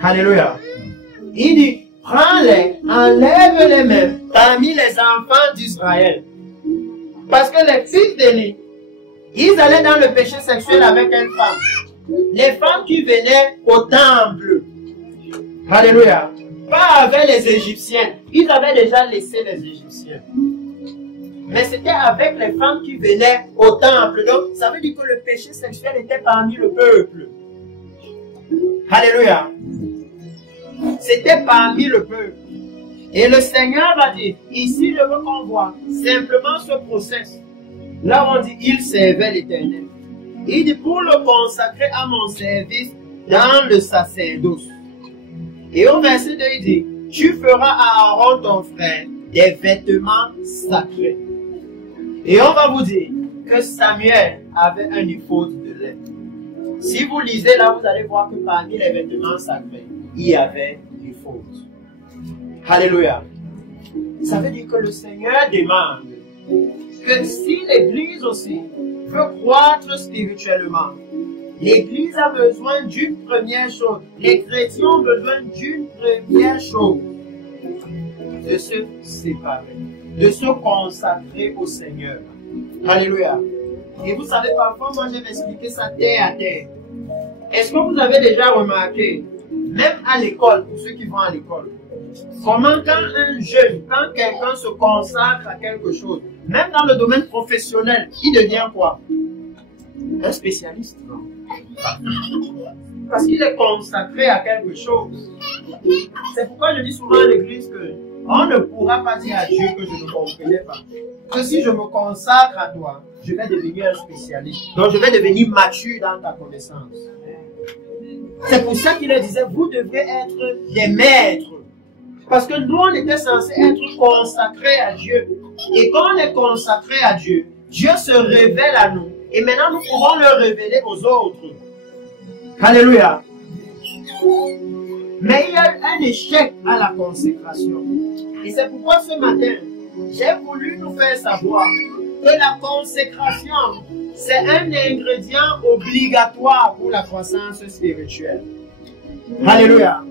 Alléluia. Il dit, prends-les, enlève-les même parmi les enfants d'Israël. Parce que les fils d'Élie, ils allaient dans le péché sexuel avec une femme. Les femmes qui venaient au temple. Alléluia. Pas avec les Égyptiens. Ils avaient déjà laissé les Égyptiens. Mais c'était avec les femmes qui venaient au temple. Donc, ça veut dire que le péché sexuel était parmi le peuple. Alléluia. C'était parmi le peuple. Et le Seigneur va dire, ici je veux qu'on voit simplement ce process. Là on dit, il servait l'Éternel. Il dit, pour le consacrer à mon service dans le sacerdoce. Et au verset 2, il dit, tu feras à Aaron ton frère des vêtements sacrés. Et on va vous dire que Samuel avait un éphod de lait. Si vous lisez là, vous allez voir que parmi les vêtements sacrés, il y avait l'éphod. Alléluia. Ça veut dire que le Seigneur demande que si l'Église aussi veut croître spirituellement, l'Église a besoin d'une première chose. Les chrétiens ont besoin d'une première chose. De se séparer, de se consacrer au Seigneur. Alléluia. Et vous savez, parfois, moi, je vais expliquer ça terre à terre. Est-ce que vous avez déjà remarqué, même à l'école, pour ceux qui vont à l'école, comment quand un jeune, quand quelqu'un se consacre à quelque chose, même dans le domaine professionnel, il devient quoi? Un spécialiste, non? Parce qu'il est consacré à quelque chose. C'est pourquoi je dis souvent à l'église que on ne pourra pas dire à Dieu que je ne comprenais pas. Que si je me consacre à toi, je vais devenir un spécialiste. Donc je vais devenir mature dans ta connaissance. C'est pour ça qu'il disait, vous devrez être des maîtres. Parce que nous, on était censés être consacrés à Dieu. Et quand on est consacré à Dieu, Dieu se révèle à nous. Et maintenant, nous pouvons le révéler aux autres. Alléluia. Mais il y a un échec à la consécration. Et c'est pourquoi ce matin, j'ai voulu nous faire savoir que la consécration, c'est un ingrédient obligatoire pour la croissance spirituelle. Alléluia.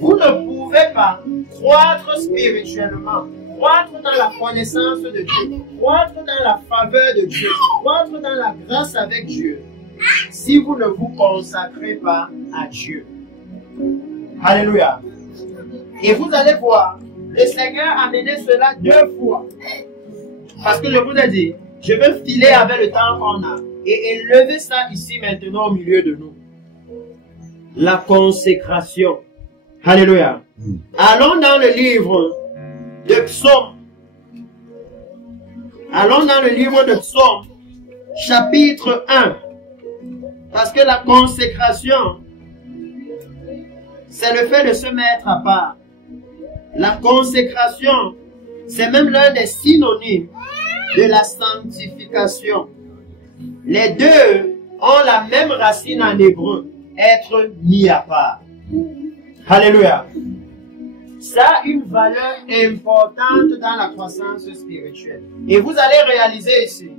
Vous ne pouvez pas croître spirituellement croître dans la connaissance de Dieu, croître dans la faveur de Dieu, croître dans la grâce avec Dieu, si vous ne vous consacrez pas à Dieu. Alléluia. Et vous allez voir, le Seigneur a mené cela 2 fois. Parce que je vous ai dit, je veux filer avec le temps qu'on a et élever ça ici maintenant au milieu de nous. La consécration. Alléluia. Allons dans le livre de Psaume. Allons dans le livre de Psaume, chapitre 1. Parce que la consécration, c'est le fait de se mettre à part. La consécration, c'est même l'un des synonymes de la sanctification. Les deux ont la même racine en hébreu, être mis à part. Alléluia. Ça a une valeur importante dans la croissance spirituelle. Et vous allez réaliser ici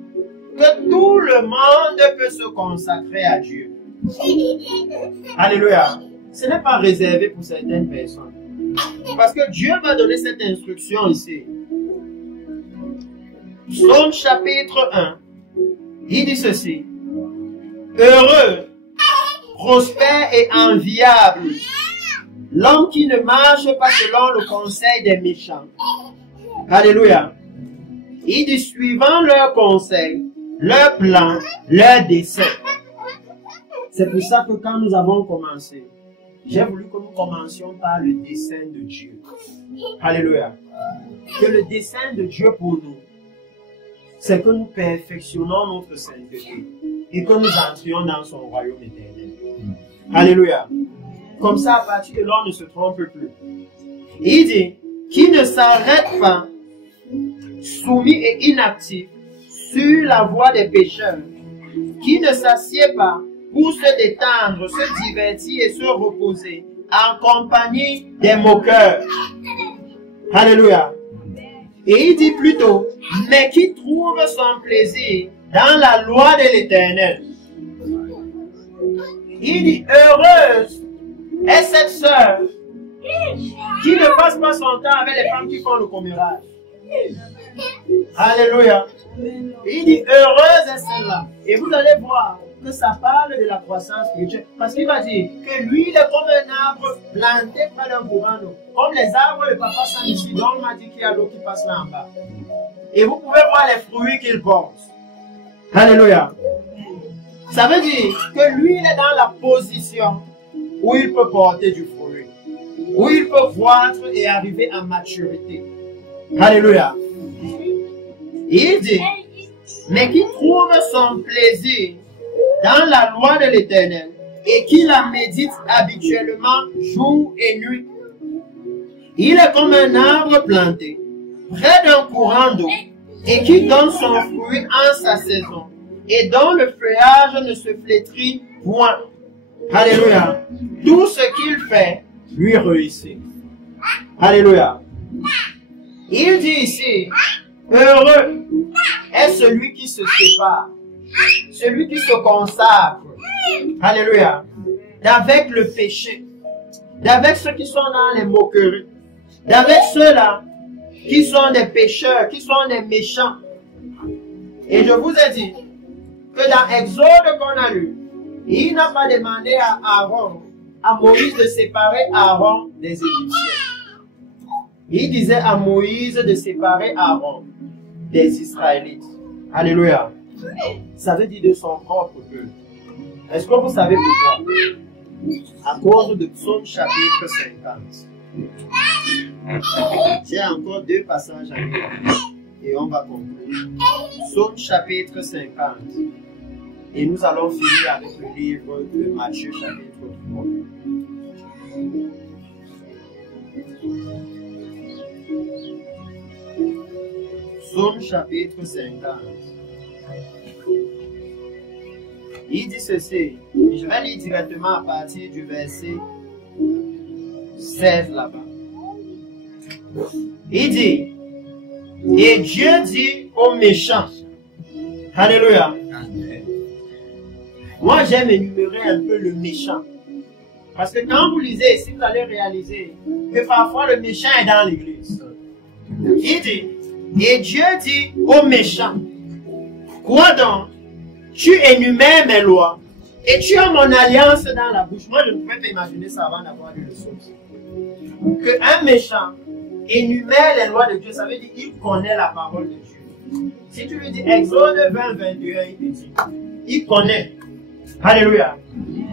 que tout le monde peut se consacrer à Dieu. Alléluia. Ce n'est pas réservé pour certaines personnes. Parce que Dieu va donner cette instruction ici. Psaume chapitre 1, il dit ceci. Heureux, prospère et enviable, l'homme qui ne marche pas selon le conseil des méchants. Alléluia. Il dit suivant leur conseil, leur plan, leur dessein. C'est pour ça que quand nous avons commencé, j'ai voulu que nous commencions par le dessein de Dieu. Alléluia. Que le dessein de Dieu pour nous, c'est que nous perfectionnons notre sainteté et que nous entrions dans son royaume éternel. Alléluia. Comme ça, à partir de là, on ne se trompe plus. Il dit, qui ne s'arrête pas, soumis et inactif, sur la voie des pécheurs, qui ne s'assied pas pour se détendre, se divertir et se reposer en compagnie des moqueurs. Alléluia. Et il dit plutôt, mais qui trouve son plaisir dans la loi de l'Éternel. Il dit, heureuse est cette sœur qui ne passe pas son temps avec les femmes qui font le commérage. Alléluia. Il dit, heureuse est celle-là. Et vous allez voir que ça parle de la croissance spirituelle. Parce qu'il va dire que lui, il est comme un arbre planté près d'un courant d'eau. Comme les arbres, le papa sont ici. Donc, on m'a dit qu'il y a l'eau qui passe là en bas. Et vous pouvez voir les fruits qu'il porte. Alléluia. Ça veut dire que lui, il est dans la position où il peut porter du fruit. Où il peut croître et arriver à maturité. Alléluia. Il dit, mais qui trouve son plaisir dans la loi de l'Éternel et qui la médite habituellement jour et nuit. Il est comme un arbre planté près d'un courant d'eau et qui donne son fruit en sa saison et dont le feuillage ne se flétrit point. Alléluia. Tout ce qu'il fait lui réussit. Alléluia. Il dit ici, heureux est celui qui se sépare, celui qui se consacre, alléluia, d'avec le péché, d'avec ceux qui sont dans les moqueries, d'avec ceux-là qui sont des pécheurs, qui sont des méchants. Et je vous ai dit que dans Exode qu'on a lu, il n'a pas demandé à Aaron, à Moïse de séparer Aaron des Égyptiens. Il disait à Moïse de séparer Aaron des Israélites. Alléluia. Ça veut dire de son propre peuple. Est-ce que vous savez pourquoi? À cause de Psaume chapitre 50. J'ai encore 2 passages à lire et on va conclure. Psaume chapitre 50. Et nous allons finir avec le livre de Matthieu chapitre 3. Psaume chapitre 50. Il dit ceci. Je vais lire directement à partir du verset 16 là-bas. Il dit, et Dieu dit aux méchants, alléluia. Moi j'aime énumérer un peu le méchant. Parce que quand vous lisez ici, vous allez réaliser que parfois le méchant est dans l'église. Il dit, et Dieu dit aux méchants, quoi donc? Tu énumères mes lois et tu as mon alliance dans la bouche. Moi, je ne pouvais pas imaginer ça avant d'avoir lu le psaume. Qu'un méchant énumère les lois de Dieu, ça veut dire qu'il connaît la parole de Dieu. Si tu lui dis Exode 20, 21, il te dit, il connaît. Alléluia.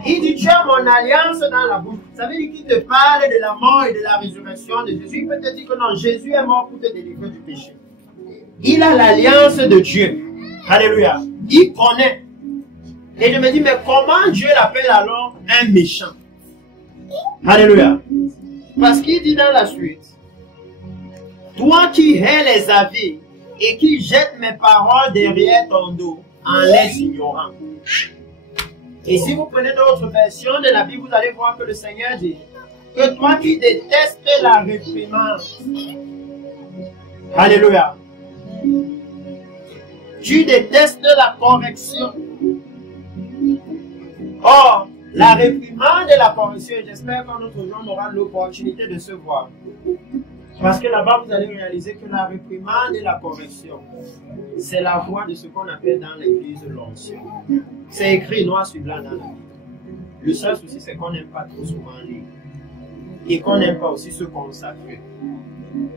Il dit, tu as mon alliance dans la bouche. Ça veut dire qu'il te parle de la mort et de la résurrection de Jésus. Il peut te dire que non, Jésus est mort pour te délivrer du péché. Il a l'alliance de Dieu. Alléluia. Il connaît. Et je me dis, mais comment Dieu l'appelle alors un méchant? Alléluia. Parce qu'il dit dans la suite, toi qui hais les avis et qui jettes mes paroles derrière ton dos en les ignorant. Et si vous prenez d'autres versions de la Bible, vous allez voir que le Seigneur dit que toi qui détestes la réprimande, alléluia, tu détestes la correction. Or, la réprimande et la correction, j'espère qu'un autre jour on aura l'opportunité de se voir. Parce que là-bas, vous allez réaliser que la réprimande et la correction, c'est la voie de ce qu'on appelle dans l'église l'onction. C'est écrit noir sur blanc dans la Bible. Le seul souci, c'est qu'on n'aime pas trop souvent lire. Et qu'on n'aime pas aussi se consacrer.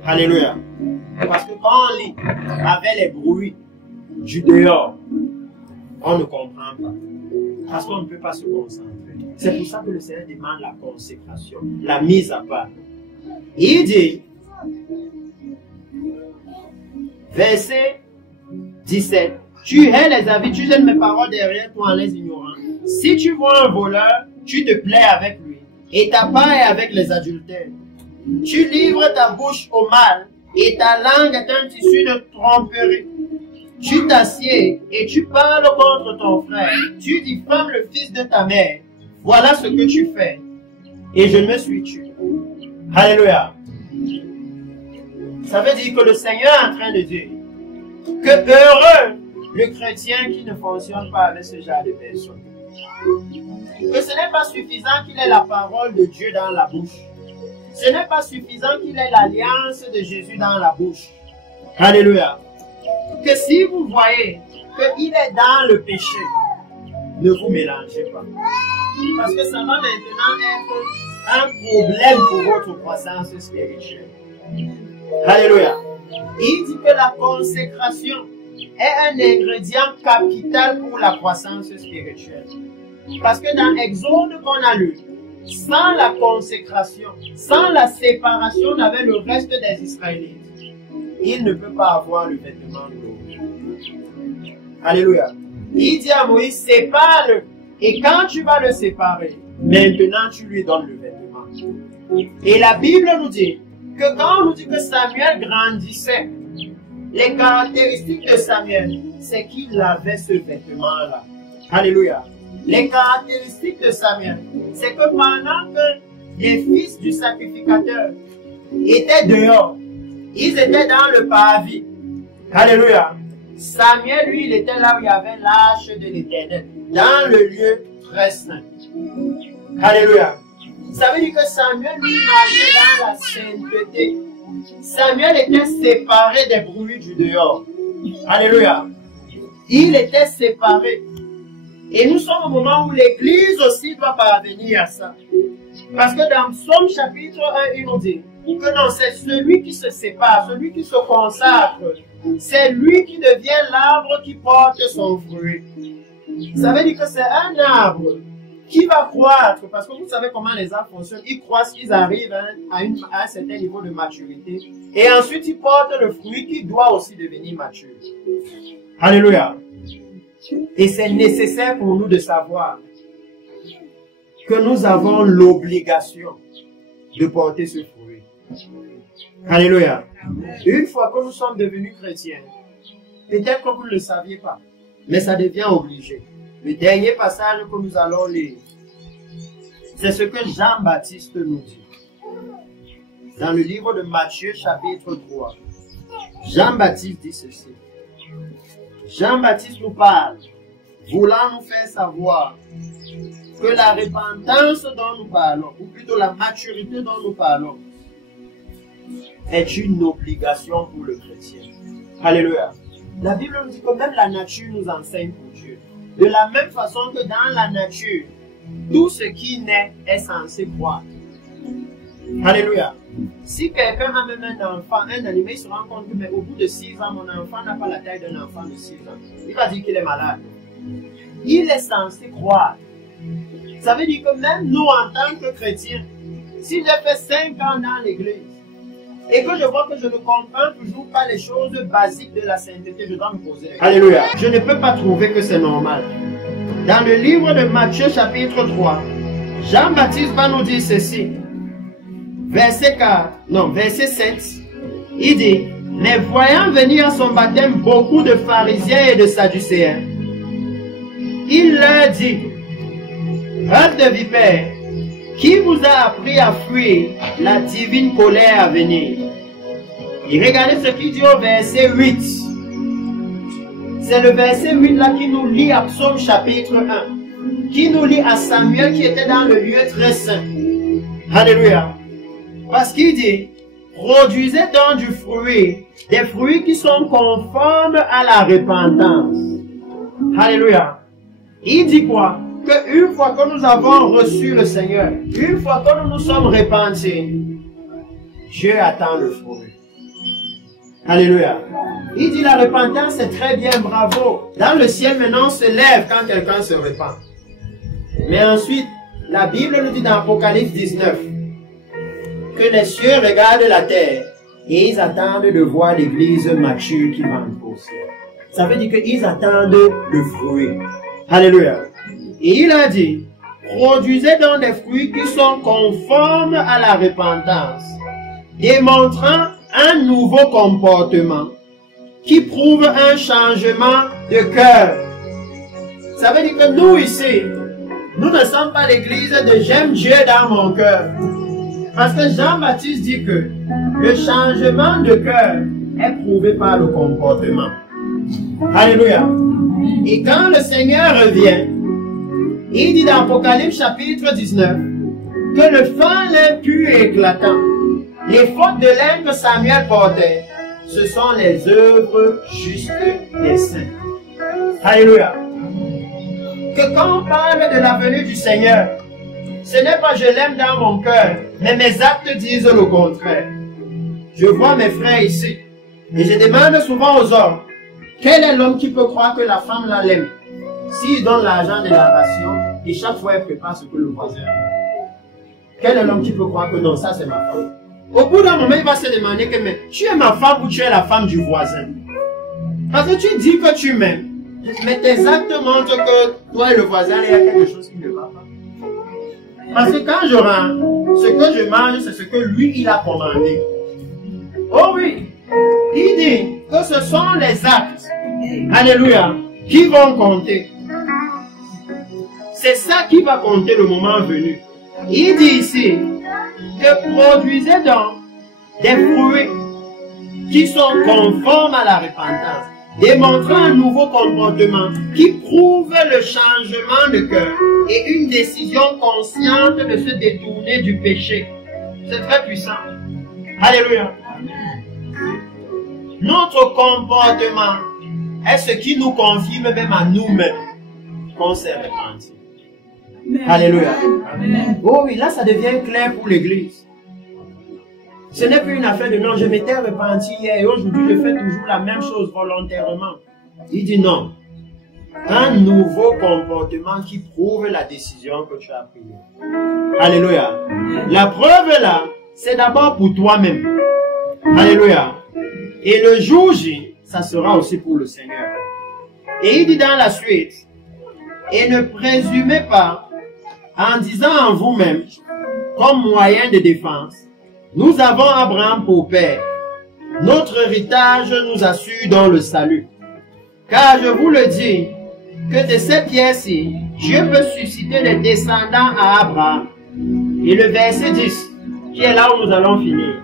Alléluia. Parce que quand on lit avec les bruits du dehors, on ne comprend pas. Parce qu'on ne peut pas se concentrer. C'est pour ça que le Seigneur demande la consécration, la mise à part. Il dit, verset 17, tu hais les avis, tu jettes mes paroles derrière toi en les ignorant. Si tu vois un voleur, tu te plais avec lui, et ta part est avec les adultères. Tu livres ta bouche au mal, et ta langue est un tissu de tromperie. Tu t'assieds et tu parles contre ton frère. Tu diffames le fils de ta mère. Voilà ce que tu fais. Et je me suis tué. Alléluia. Ça veut dire que le Seigneur est en train de dire que heureux le chrétien qui ne fonctionne pas avec ce genre de personnes. Que ce n'est pas suffisant qu'il ait la parole de Dieu dans la bouche. Ce n'est pas suffisant qu'il ait l'alliance de Jésus dans la bouche. Alléluia. Que si vous voyez qu'il est dans le péché, ne vous mélangez pas. Parce que ça va maintenant être un problème pour votre croissance spirituelle. Alléluia. Il dit que la consécration est un ingrédient capital pour la croissance spirituelle. Parce que dans Exode qu'on a lu, sans la consécration, sans la séparation avec le reste des Israélites, il ne peut pas avoir le vêtement glorieux. Alléluia. Il dit à Moïse, sépare-le. Et quand tu vas le séparer, maintenant tu lui donnes le vêtement. Et la Bible nous dit que quand on nous dit que Samuel grandissait, les caractéristiques de Samuel, c'est qu'il avait ce vêtement-là. Alléluia. Les caractéristiques de Samuel, c'est que pendant que les fils du sacrificateur étaient dehors, ils étaient dans le parvis. Alléluia. Samuel, lui, il était là où il y avait l'arche de l'Éternel, dans le lieu très saint. Alléluia. Ça veut dire que Samuel, lui, marchait dans la sainteté. Samuel était séparé des bruits du dehors. Alléluia. Il était séparé. Et nous sommes au moment où l'Église aussi doit parvenir à ça. Parce que dans Psaume chapitre 1, il nous dit que non, c'est celui qui se sépare, celui qui se consacre, c'est lui qui devient l'arbre qui porte son fruit. Ça veut dire que c'est un arbre qui va croître, parce que vous savez comment les arbres fonctionnent, ils croissent, ils arrivent à un certain niveau de maturité, et ensuite ils portent le fruit qui doit aussi devenir mature. Alléluia. Et c'est nécessaire pour nous de savoir que nous avons l'obligation de porter ce fruit. Alléluia. Une fois que nous sommes devenus chrétiens, peut-être que vous ne le saviez pas, mais ça devient obligé. Le dernier passage que nous allons lire, c'est ce que Jean-Baptiste nous dit. Dans le livre de Matthieu, chapitre 3. Jean-Baptiste dit ceci. Jean-Baptiste nous parle, voulant nous faire savoir que la repentance dont nous parlons, ou plutôt la maturité dont nous parlons, est une obligation pour le chrétien. Alléluia. La Bible nous dit que même la nature nous enseigne pour Dieu. De la même façon que dans la nature, tout ce qui naît est censé croître. Alléluia. Si quelqu'un a même un enfant, un animé, il se rend compte que mais au bout de 6 ans, mon enfant n'a pas la taille d'un enfant de 6 ans. Il va dire qu'il est malade. Il est censé croître. Ça veut dire que même nous, en tant que chrétiens, si j'ai fait 5 ans dans l'église, et que je vois que je ne comprends toujours pas les choses basiques de la sainteté, je dois me poser. Alléluia. Je ne peux pas trouver que c'est normal. Dans le livre de Matthieu chapitre 3, Jean-Baptiste va nous dire ceci. Verset 7, il dit, mais voyant venir à son baptême beaucoup de pharisiens et de sadducéens, il leur dit, œuvre de vipère, qui vous a appris à fuir la divine colère à venir? Et regardez ce qu'il dit au verset 8. C'est le verset 8 là qui nous lie à Psaume chapitre 1. Qui nous lie à Samuel qui était dans le lieu très saint. Alléluia. Parce qu'il dit, produisez donc du fruit, des fruits qui sont conformes à la repentance. Alléluia. Il dit quoi? Qu'une fois que nous avons reçu le Seigneur, une fois que nous nous sommes repentis, Dieu attend le fruit. Alléluia. Il dit la repentance c'est très bien, bravo. Dans le ciel maintenant on se lève quand quelqu'un se repent. Mais ensuite, la Bible nous dit dans Apocalypse 19 que les cieux regardent la terre et ils attendent de voir l'église mature qui va entrer au ciel. Ça veut dire qu'ils attendent le fruit. Alléluia. Et il a dit, produisez donc des fruits qui sont conformes à la repentance, démontrant un nouveau comportement qui prouve un changement de cœur. Ça veut dire que nous ici, nous ne sommes pas l'église de j'aime Dieu dans mon cœur. Parce que Jean-Baptiste dit que le changement de cœur est prouvé par le comportement. Alléluia. Et quand le Seigneur revient, il dit dans Apocalypse chapitre 19 que le fin lin pur et éclatant, les fautes de lin que Samuel portait, ce sont les œuvres justes des saints. Alléluia. Que quand on parle de la venue du Seigneur, ce n'est pas je l'aime dans mon cœur, mais mes actes disent le contraire. Je vois mes frères ici, et je demande souvent aux hommes, quel est l'homme qui peut croire que la femme l'aime? S'il donne l'argent de la ration, et chaque fois elle prépare ce que le voisin a. Quel est l'homme qui peut croire que non, ça c'est ma femme? Au bout d'un moment, il va se demander que mais tu es ma femme ou tu es la femme du voisin? Parce que tu dis que tu m'aimes, mais tes actes montrent que toi et le voisin, il y a quelque chose qui ne va pas. Parce que quand je rentre, ce que je mange, c'est ce que lui, il a commandé. Oh oui, il dit que ce sont les actes, alléluia, qui vont compter. C'est ça qui va compter le moment venu. Il dit ici, que produisez donc des fruits qui sont conformes à la repentance, démontrant un nouveau comportement qui prouve le changement de cœur et une décision consciente de se détourner du péché. C'est très puissant. Alléluia. Notre comportement est ce qui nous confirme même à nous-mêmes qu'on s'est repenti. Alléluia. Amen. Oh oui, là ça devient clair pour l'église. Ce n'est plus une affaire de non, je m'étais repenti hier et aujourd'hui je fais toujours la même chose volontairement. Il dit non. Un nouveau comportement qui prouve la décision que tu as prise. Alléluia. La preuve là, c'est d'abord pour toi-même. Alléluia. Et le jour J, ça sera aussi pour le Seigneur. Et il dit dans la suite, et ne présumez pas en disant en vous-même, comme moyen de défense, nous avons Abraham pour père. Notre héritage nous assure dans le salut. Car je vous le dis, que de cette pierre-ci, Dieu peut susciter des descendants à Abraham. Et le verset 10, qui est là où nous allons finir,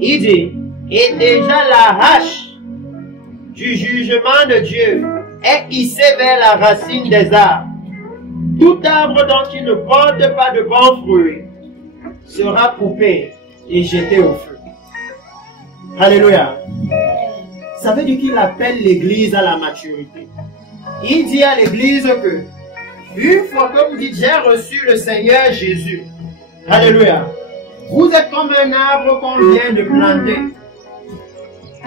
il dit, et déjà la hache du jugement de Dieu est hissée vers la racine des arbres. Tout arbre dont il ne porte pas de bons fruits sera coupé et jeté au feu. Alléluia. Ça veut dire qu'il appelle l'église à la maturité. Il dit à l'église que, une fois que vous dites, j'ai reçu le Seigneur Jésus, alléluia, vous êtes comme un arbre qu'on vient de planter.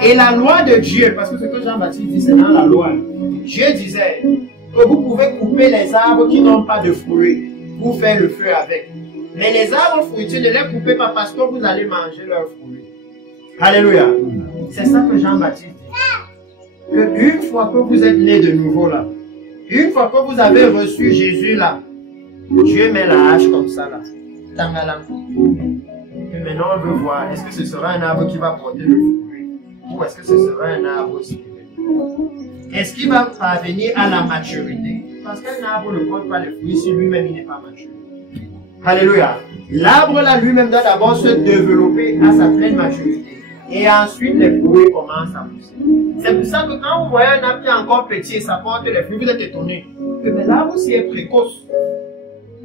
Et la loi de Dieu, parce que ce que Jean-Baptiste dit, c'est dans la loi. Dieu disait que vous pouvez couper les arbres qui n'ont pas de fruits pour faire le feu avec. Mais les arbres fruitiers, ne les coupez pas parce que vous allez manger leurs fruits. Alléluia. C'est ça que Jean-Baptiste dit. Que une fois que vous êtes né de nouveau là, une fois que vous avez reçu Jésus là, Dieu met la hache comme ça là. Tangalam. Et maintenant on veut voir, est-ce que ce sera un arbre qui va porter le fruit? Ou est-ce que ce sera un arbre spirituel? Est-ce qu'il va parvenir à la maturité? Parce qu'un arbre ne porte pas le fruit si lui-même il n'est pas mature. Alléluia. L'arbre là lui-même doit d'abord se développer à sa pleine maturité. Et ensuite les fruits commencent à pousser. C'est pour ça que quand vous voyez un arbre qui est encore petit et ça porte les fruits, vous êtes étonné. Que l'arbre aussi est précoce.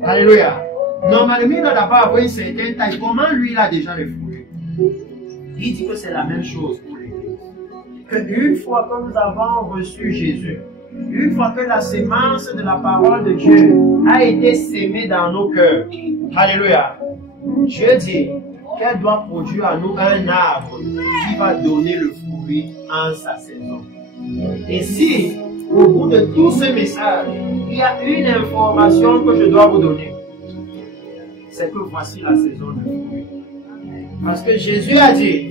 Alléluia. Normalement, il doit d'abord avoir une certaine taille. Comment lui, il a déjà les fruits? Il dit que c'est la même chose pour l'Église. Qu'une fois que nous avons reçu Jésus, une fois que la sémence de la parole de Dieu a été sémée dans nos cœurs, alléluia, Dieu dit qu'elle doit produire à nous un arbre qui va donner le fruit en sa saison. Et si, au bout de tout ce message, il y a une information que je dois vous donner, c'est que voici la saison de fruits. Parce que Jésus a dit,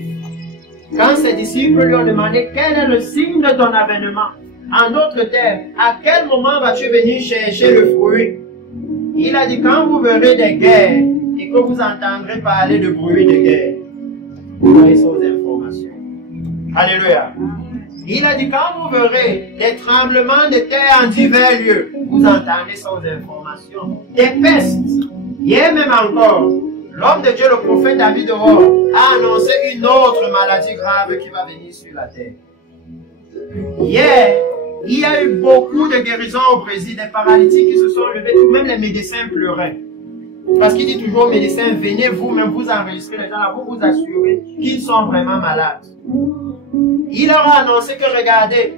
quand ses disciples lui ont demandé quel est le signe de ton avènement, en d'autres termes, à quel moment vas-tu venir chercher le fruit? Il a dit, quand vous verrez des guerres et que vous entendrez parler de bruit de guerre, vous aurez ces informations. Alléluia. Il a dit, quand vous verrez des tremblements de terre en divers lieux, vous entendez ces informations. Des pestes. Hier même encore, l'homme de Dieu, le prophète David dehors, a annoncé une autre maladie grave qui va venir sur la terre. Hier, il y a eu beaucoup de guérisons au Brésil, des paralytiques qui se sont levés, tout même les médecins pleuraient. Parce qu'il dit toujours aux médecins, venez vous-même vous enregistrer les gens là, vous vous assurez qu'ils sont vraiment malades. Il leur a annoncé que regardez,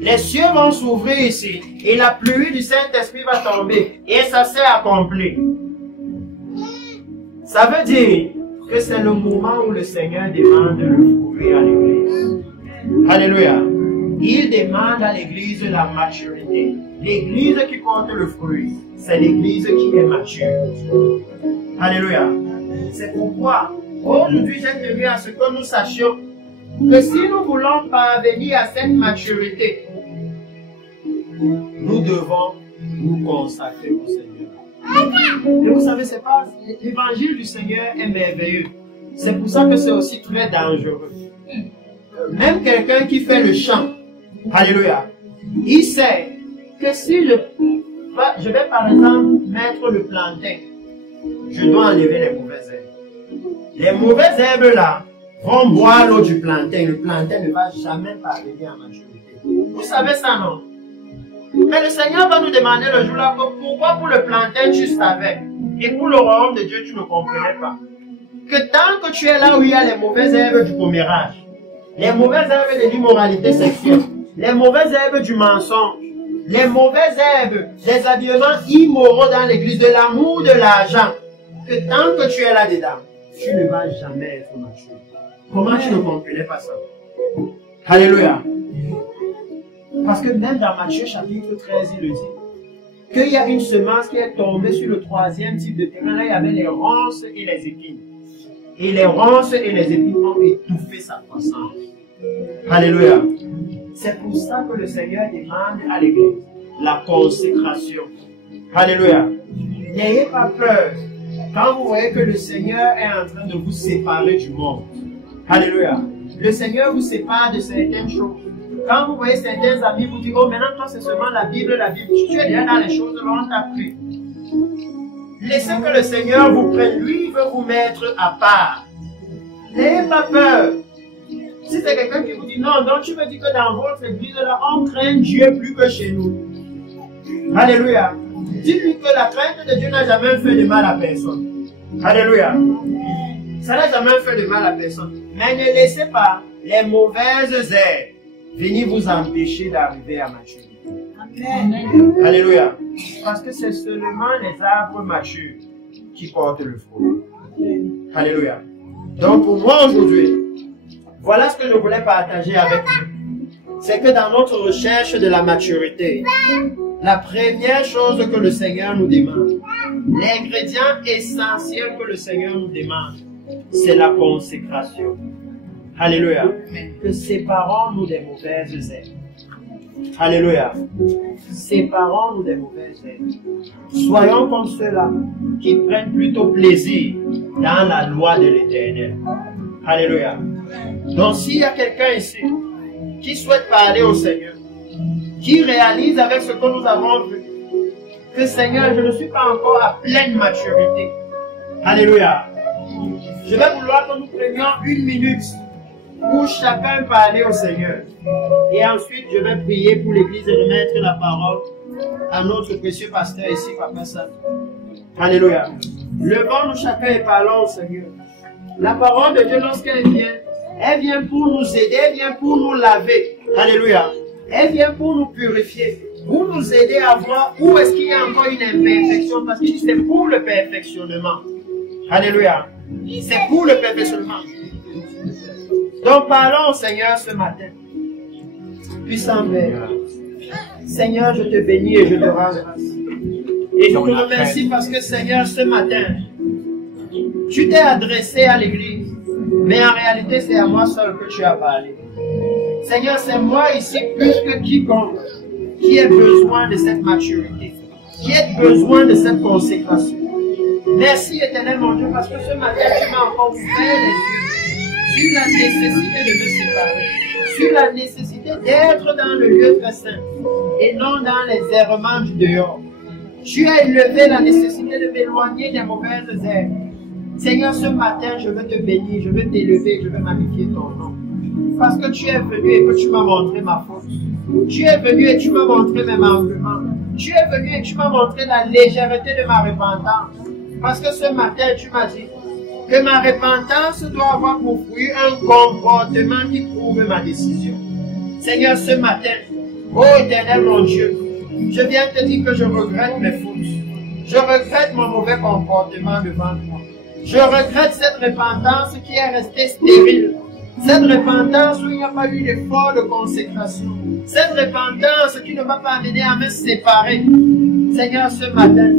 les cieux vont s'ouvrir ici, et la pluie du Saint-Esprit va tomber, et ça s'est accompli. Ça veut dire que c'est le moment où le Seigneur demande le fruit à l'Église. Alléluia. Il demande à l'Église la maturité. L'Église qui porte le fruit, c'est l'Église qui est mature. Alléluia. C'est pourquoi, aujourd'hui, j'ai tenu à ce que nous sachions que si nous voulons parvenir à cette maturité, nous devons nous consacrer au Seigneur. Et vous savez, c'est pas l'évangile du Seigneur est merveilleux. C'est pour ça que c'est aussi très dangereux. Même quelqu'un qui fait le chant, alléluia, il sait que si je vais par exemple mettre le plantain, je dois enlever les mauvaises herbes. Les mauvaises herbes là vont boire l'eau du plantain. Le plantain ne va jamais parvenir à maturité. Vous savez ça, non? Mais le Seigneur va nous demander le jour là pourquoi pour le plantain tu savais et pour le royaume de Dieu tu ne comprenais pas. Que tant que tu es là où il y a les mauvaises herbes du commérage, les mauvaises herbes de l'immoralité sexuelle, les mauvaises herbes du mensonge, les mauvaises herbes des habillements immoraux dans l'église, de l'amour, de l'argent, que tant que tu es là-dedans, tu ne vas jamais être mature. Comment tu ne comprenais pas ça? Alléluia. Parce que même dans Matthieu chapitre 13, il le dit, qu'il y a une semence qui est tombée sur le troisième type de terrain. Là, il y avait les ronces et les épines. Et les ronces et les épines ont étouffé sa croissance. Alléluia. C'est pour ça que le Seigneur demande à l'Église la consécration. Alléluia. N'ayez pas peur quand vous voyez que le Seigneur est en train de vous séparer du monde. Alléluia. Le Seigneur vous sépare de certaines choses. Quand vous voyez certains amis vous dire, oh maintenant toi c'est seulement la Bible. Tu es déjà dans les choses dont on t'a pris. Laissez que le Seigneur vous prenne. Lui, il veut vous mettre à part. N'ayez pas peur. Si c'est quelqu'un qui vous dit, non, donc tu me dis que dans votre église là, on craint Dieu plus que chez nous. Alléluia. Dites-lui que la crainte de Dieu n'a jamais fait de mal à personne. Alléluia. Ça n'a jamais fait de mal à personne. Mais ne laissez pas les mauvaises herbes venir vous empêcher d'arriver à maturité. Amen. Alléluia. Parce que c'est seulement les arbres matures qui portent le fruit. Alléluia. Donc pour moi aujourd'hui, voilà ce que je voulais partager avec vous. C'est que dans notre recherche de la maturité, la première chose que le Seigneur nous demande, l'ingrédient essentiel que le Seigneur nous demande, c'est la consécration. Alléluia. Que séparons-nous des mauvaises herbes. Alléluia. Séparons-nous des mauvaises herbes. Soyons comme ceux-là qui prennent plutôt plaisir dans la loi de l'Éternel. Alléluia. Donc s'il y a quelqu'un ici qui souhaite parler au Seigneur, qui réalise avec ce que nous avons vu, que Seigneur, je ne suis pas encore à pleine maturité. Alléluia. Je vais vouloir que nous prenions 1 minute pour chacun parler au Seigneur. Et ensuite, je vais prier pour l'Église et remettre la parole à notre précieux pasteur ici, Papa Sam. Alléluia. Levons-nous chacun et parlons au Seigneur. La parole de Dieu, lorsqu'elle vient, elle vient pour nous aider, elle vient pour nous laver. Alléluia. Elle vient pour nous purifier, pour nous aider à voir où est-ce qu'il y a encore une imperfection, parce que c'est pour le perfectionnement. Alléluia. C'est pour le perfectionnement. Donc parlons au Seigneur ce matin. Puissant Père, Seigneur, je te bénis et je te rends grâce. Et je te remercie parce que Seigneur, ce matin, tu t'es adressé à l'Église, mais en réalité c'est à moi seul que tu as parlé. Seigneur, c'est moi ici plus que quiconque qui ait besoin de cette maturité, qui ait besoin de cette consécration. Merci éternel mon Dieu parce que ce matin tu m'as encore ouvert les yeux sur la nécessité de me séparer, sur la nécessité d'être dans le lieu très saint et non dans les errements du dehors. Tu as élevé la nécessité de m'éloigner des mauvaises herbes. Seigneur, ce matin, je veux te bénir, je veux t'élever, je veux magnifier ton nom. Parce que tu es venu et que tu m'as montré ma faute. Tu es venu et tu m'as montré mes manquements. Tu es venu et tu m'as montré la légèreté de ma repentance. Parce que ce matin, tu m'as dit que ma repentance doit avoir pour fruit un comportement qui prouve ma décision. Seigneur, ce matin, ô éternel mon Dieu, je viens te dire que je regrette mes fautes. Je regrette mon mauvais comportement devant toi. Je regrette cette repentance qui est restée stérile. Cette repentance où il n'y a pas eu d'effort de consécration. Cette repentance qui ne m'a pas amené à me séparer. Seigneur, ce matin,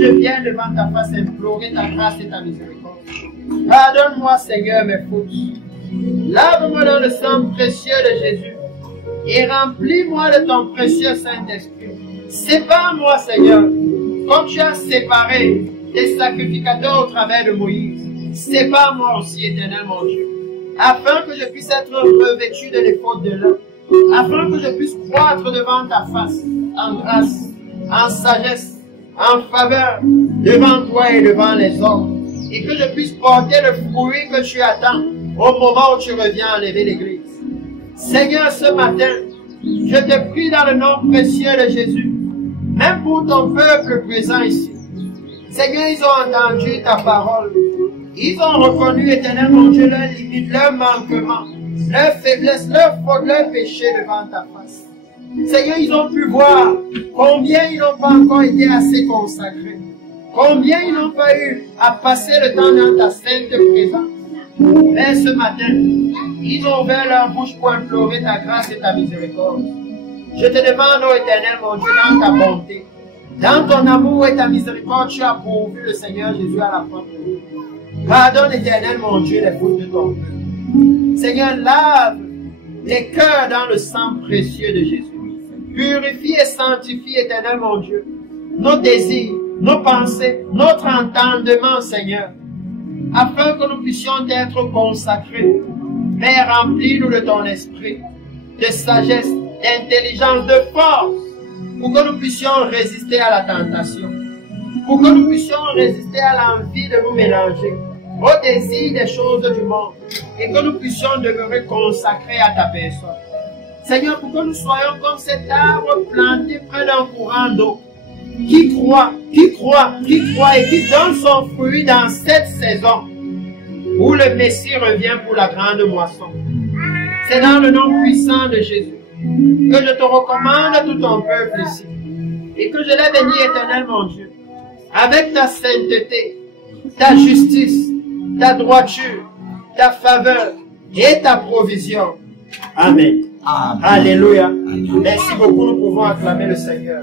je viens devant ta face implorer ta grâce et ta miséricorde. Pardonne-moi, Seigneur, mes fautes. Lave-moi dans le sang précieux de Jésus. Et remplis-moi de ton précieux Saint-Esprit. Sépare-moi, Seigneur, comme tu as séparé des sacrificateurs au travers de Moïse. Sépare-moi aussi, éternel mon Dieu, afin que je puisse être revêtu de l'effort de l'un, afin que je puisse croître devant ta face, en grâce, en sagesse, en faveur, devant toi et devant les hommes, et que je puisse porter le fruit que tu attends au moment où tu reviens enlever l'Église. Seigneur, ce matin, je te prie dans le nom précieux de Jésus, même pour ton peuple présent ici. Seigneur, ils ont entendu ta parole. Ils ont reconnu, éternel mon Dieu, leurs limites, leurs manquements, leurs faiblesses, leurs fautes, leurs péchés devant ta face. Seigneur, ils ont pu voir combien ils n'ont pas encore été assez consacrés. Combien ils n'ont pas eu à passer le temps dans ta sainte présence. Mais ce matin, ils ont ouvert leur bouche pour implorer ta grâce et ta miséricorde. Je te demande, ô éternel mon Dieu, dans ta bonté, dans ton amour et ta miséricorde, tu as pourvu le Seigneur Jésus à la croix. Pardonne, éternel mon Dieu, les fautes de ton peuple. Seigneur, lave les cœurs dans le sang précieux de Jésus. Purifie et sanctifie, éternel mon Dieu, nos désirs, nos pensées, notre entendement, Seigneur, afin que nous puissions être consacrés. Père, remplis-nous de ton esprit, de sagesse, d'intelligence, de force, pour que nous puissions résister à la tentation, pour que nous puissions résister à l'envie de nous mélanger au désir des choses du monde, et que nous puissions demeurer consacrés à ta personne. Seigneur, pour que nous soyons comme cet arbre planté près d'un courant d'eau, qui croit et qui donne son fruit dans cette saison. où le Messie revient pour la grande moisson. C'est dans le nom puissant de Jésus que je te recommande à tout ton peuple ici et que je l'ai béni, éternel mon Dieu, avec ta sainteté, ta justice, ta droiture, ta faveur et ta provision. Amen. Amen. Alléluia. Merci beaucoup, nous pouvons acclamer le Seigneur.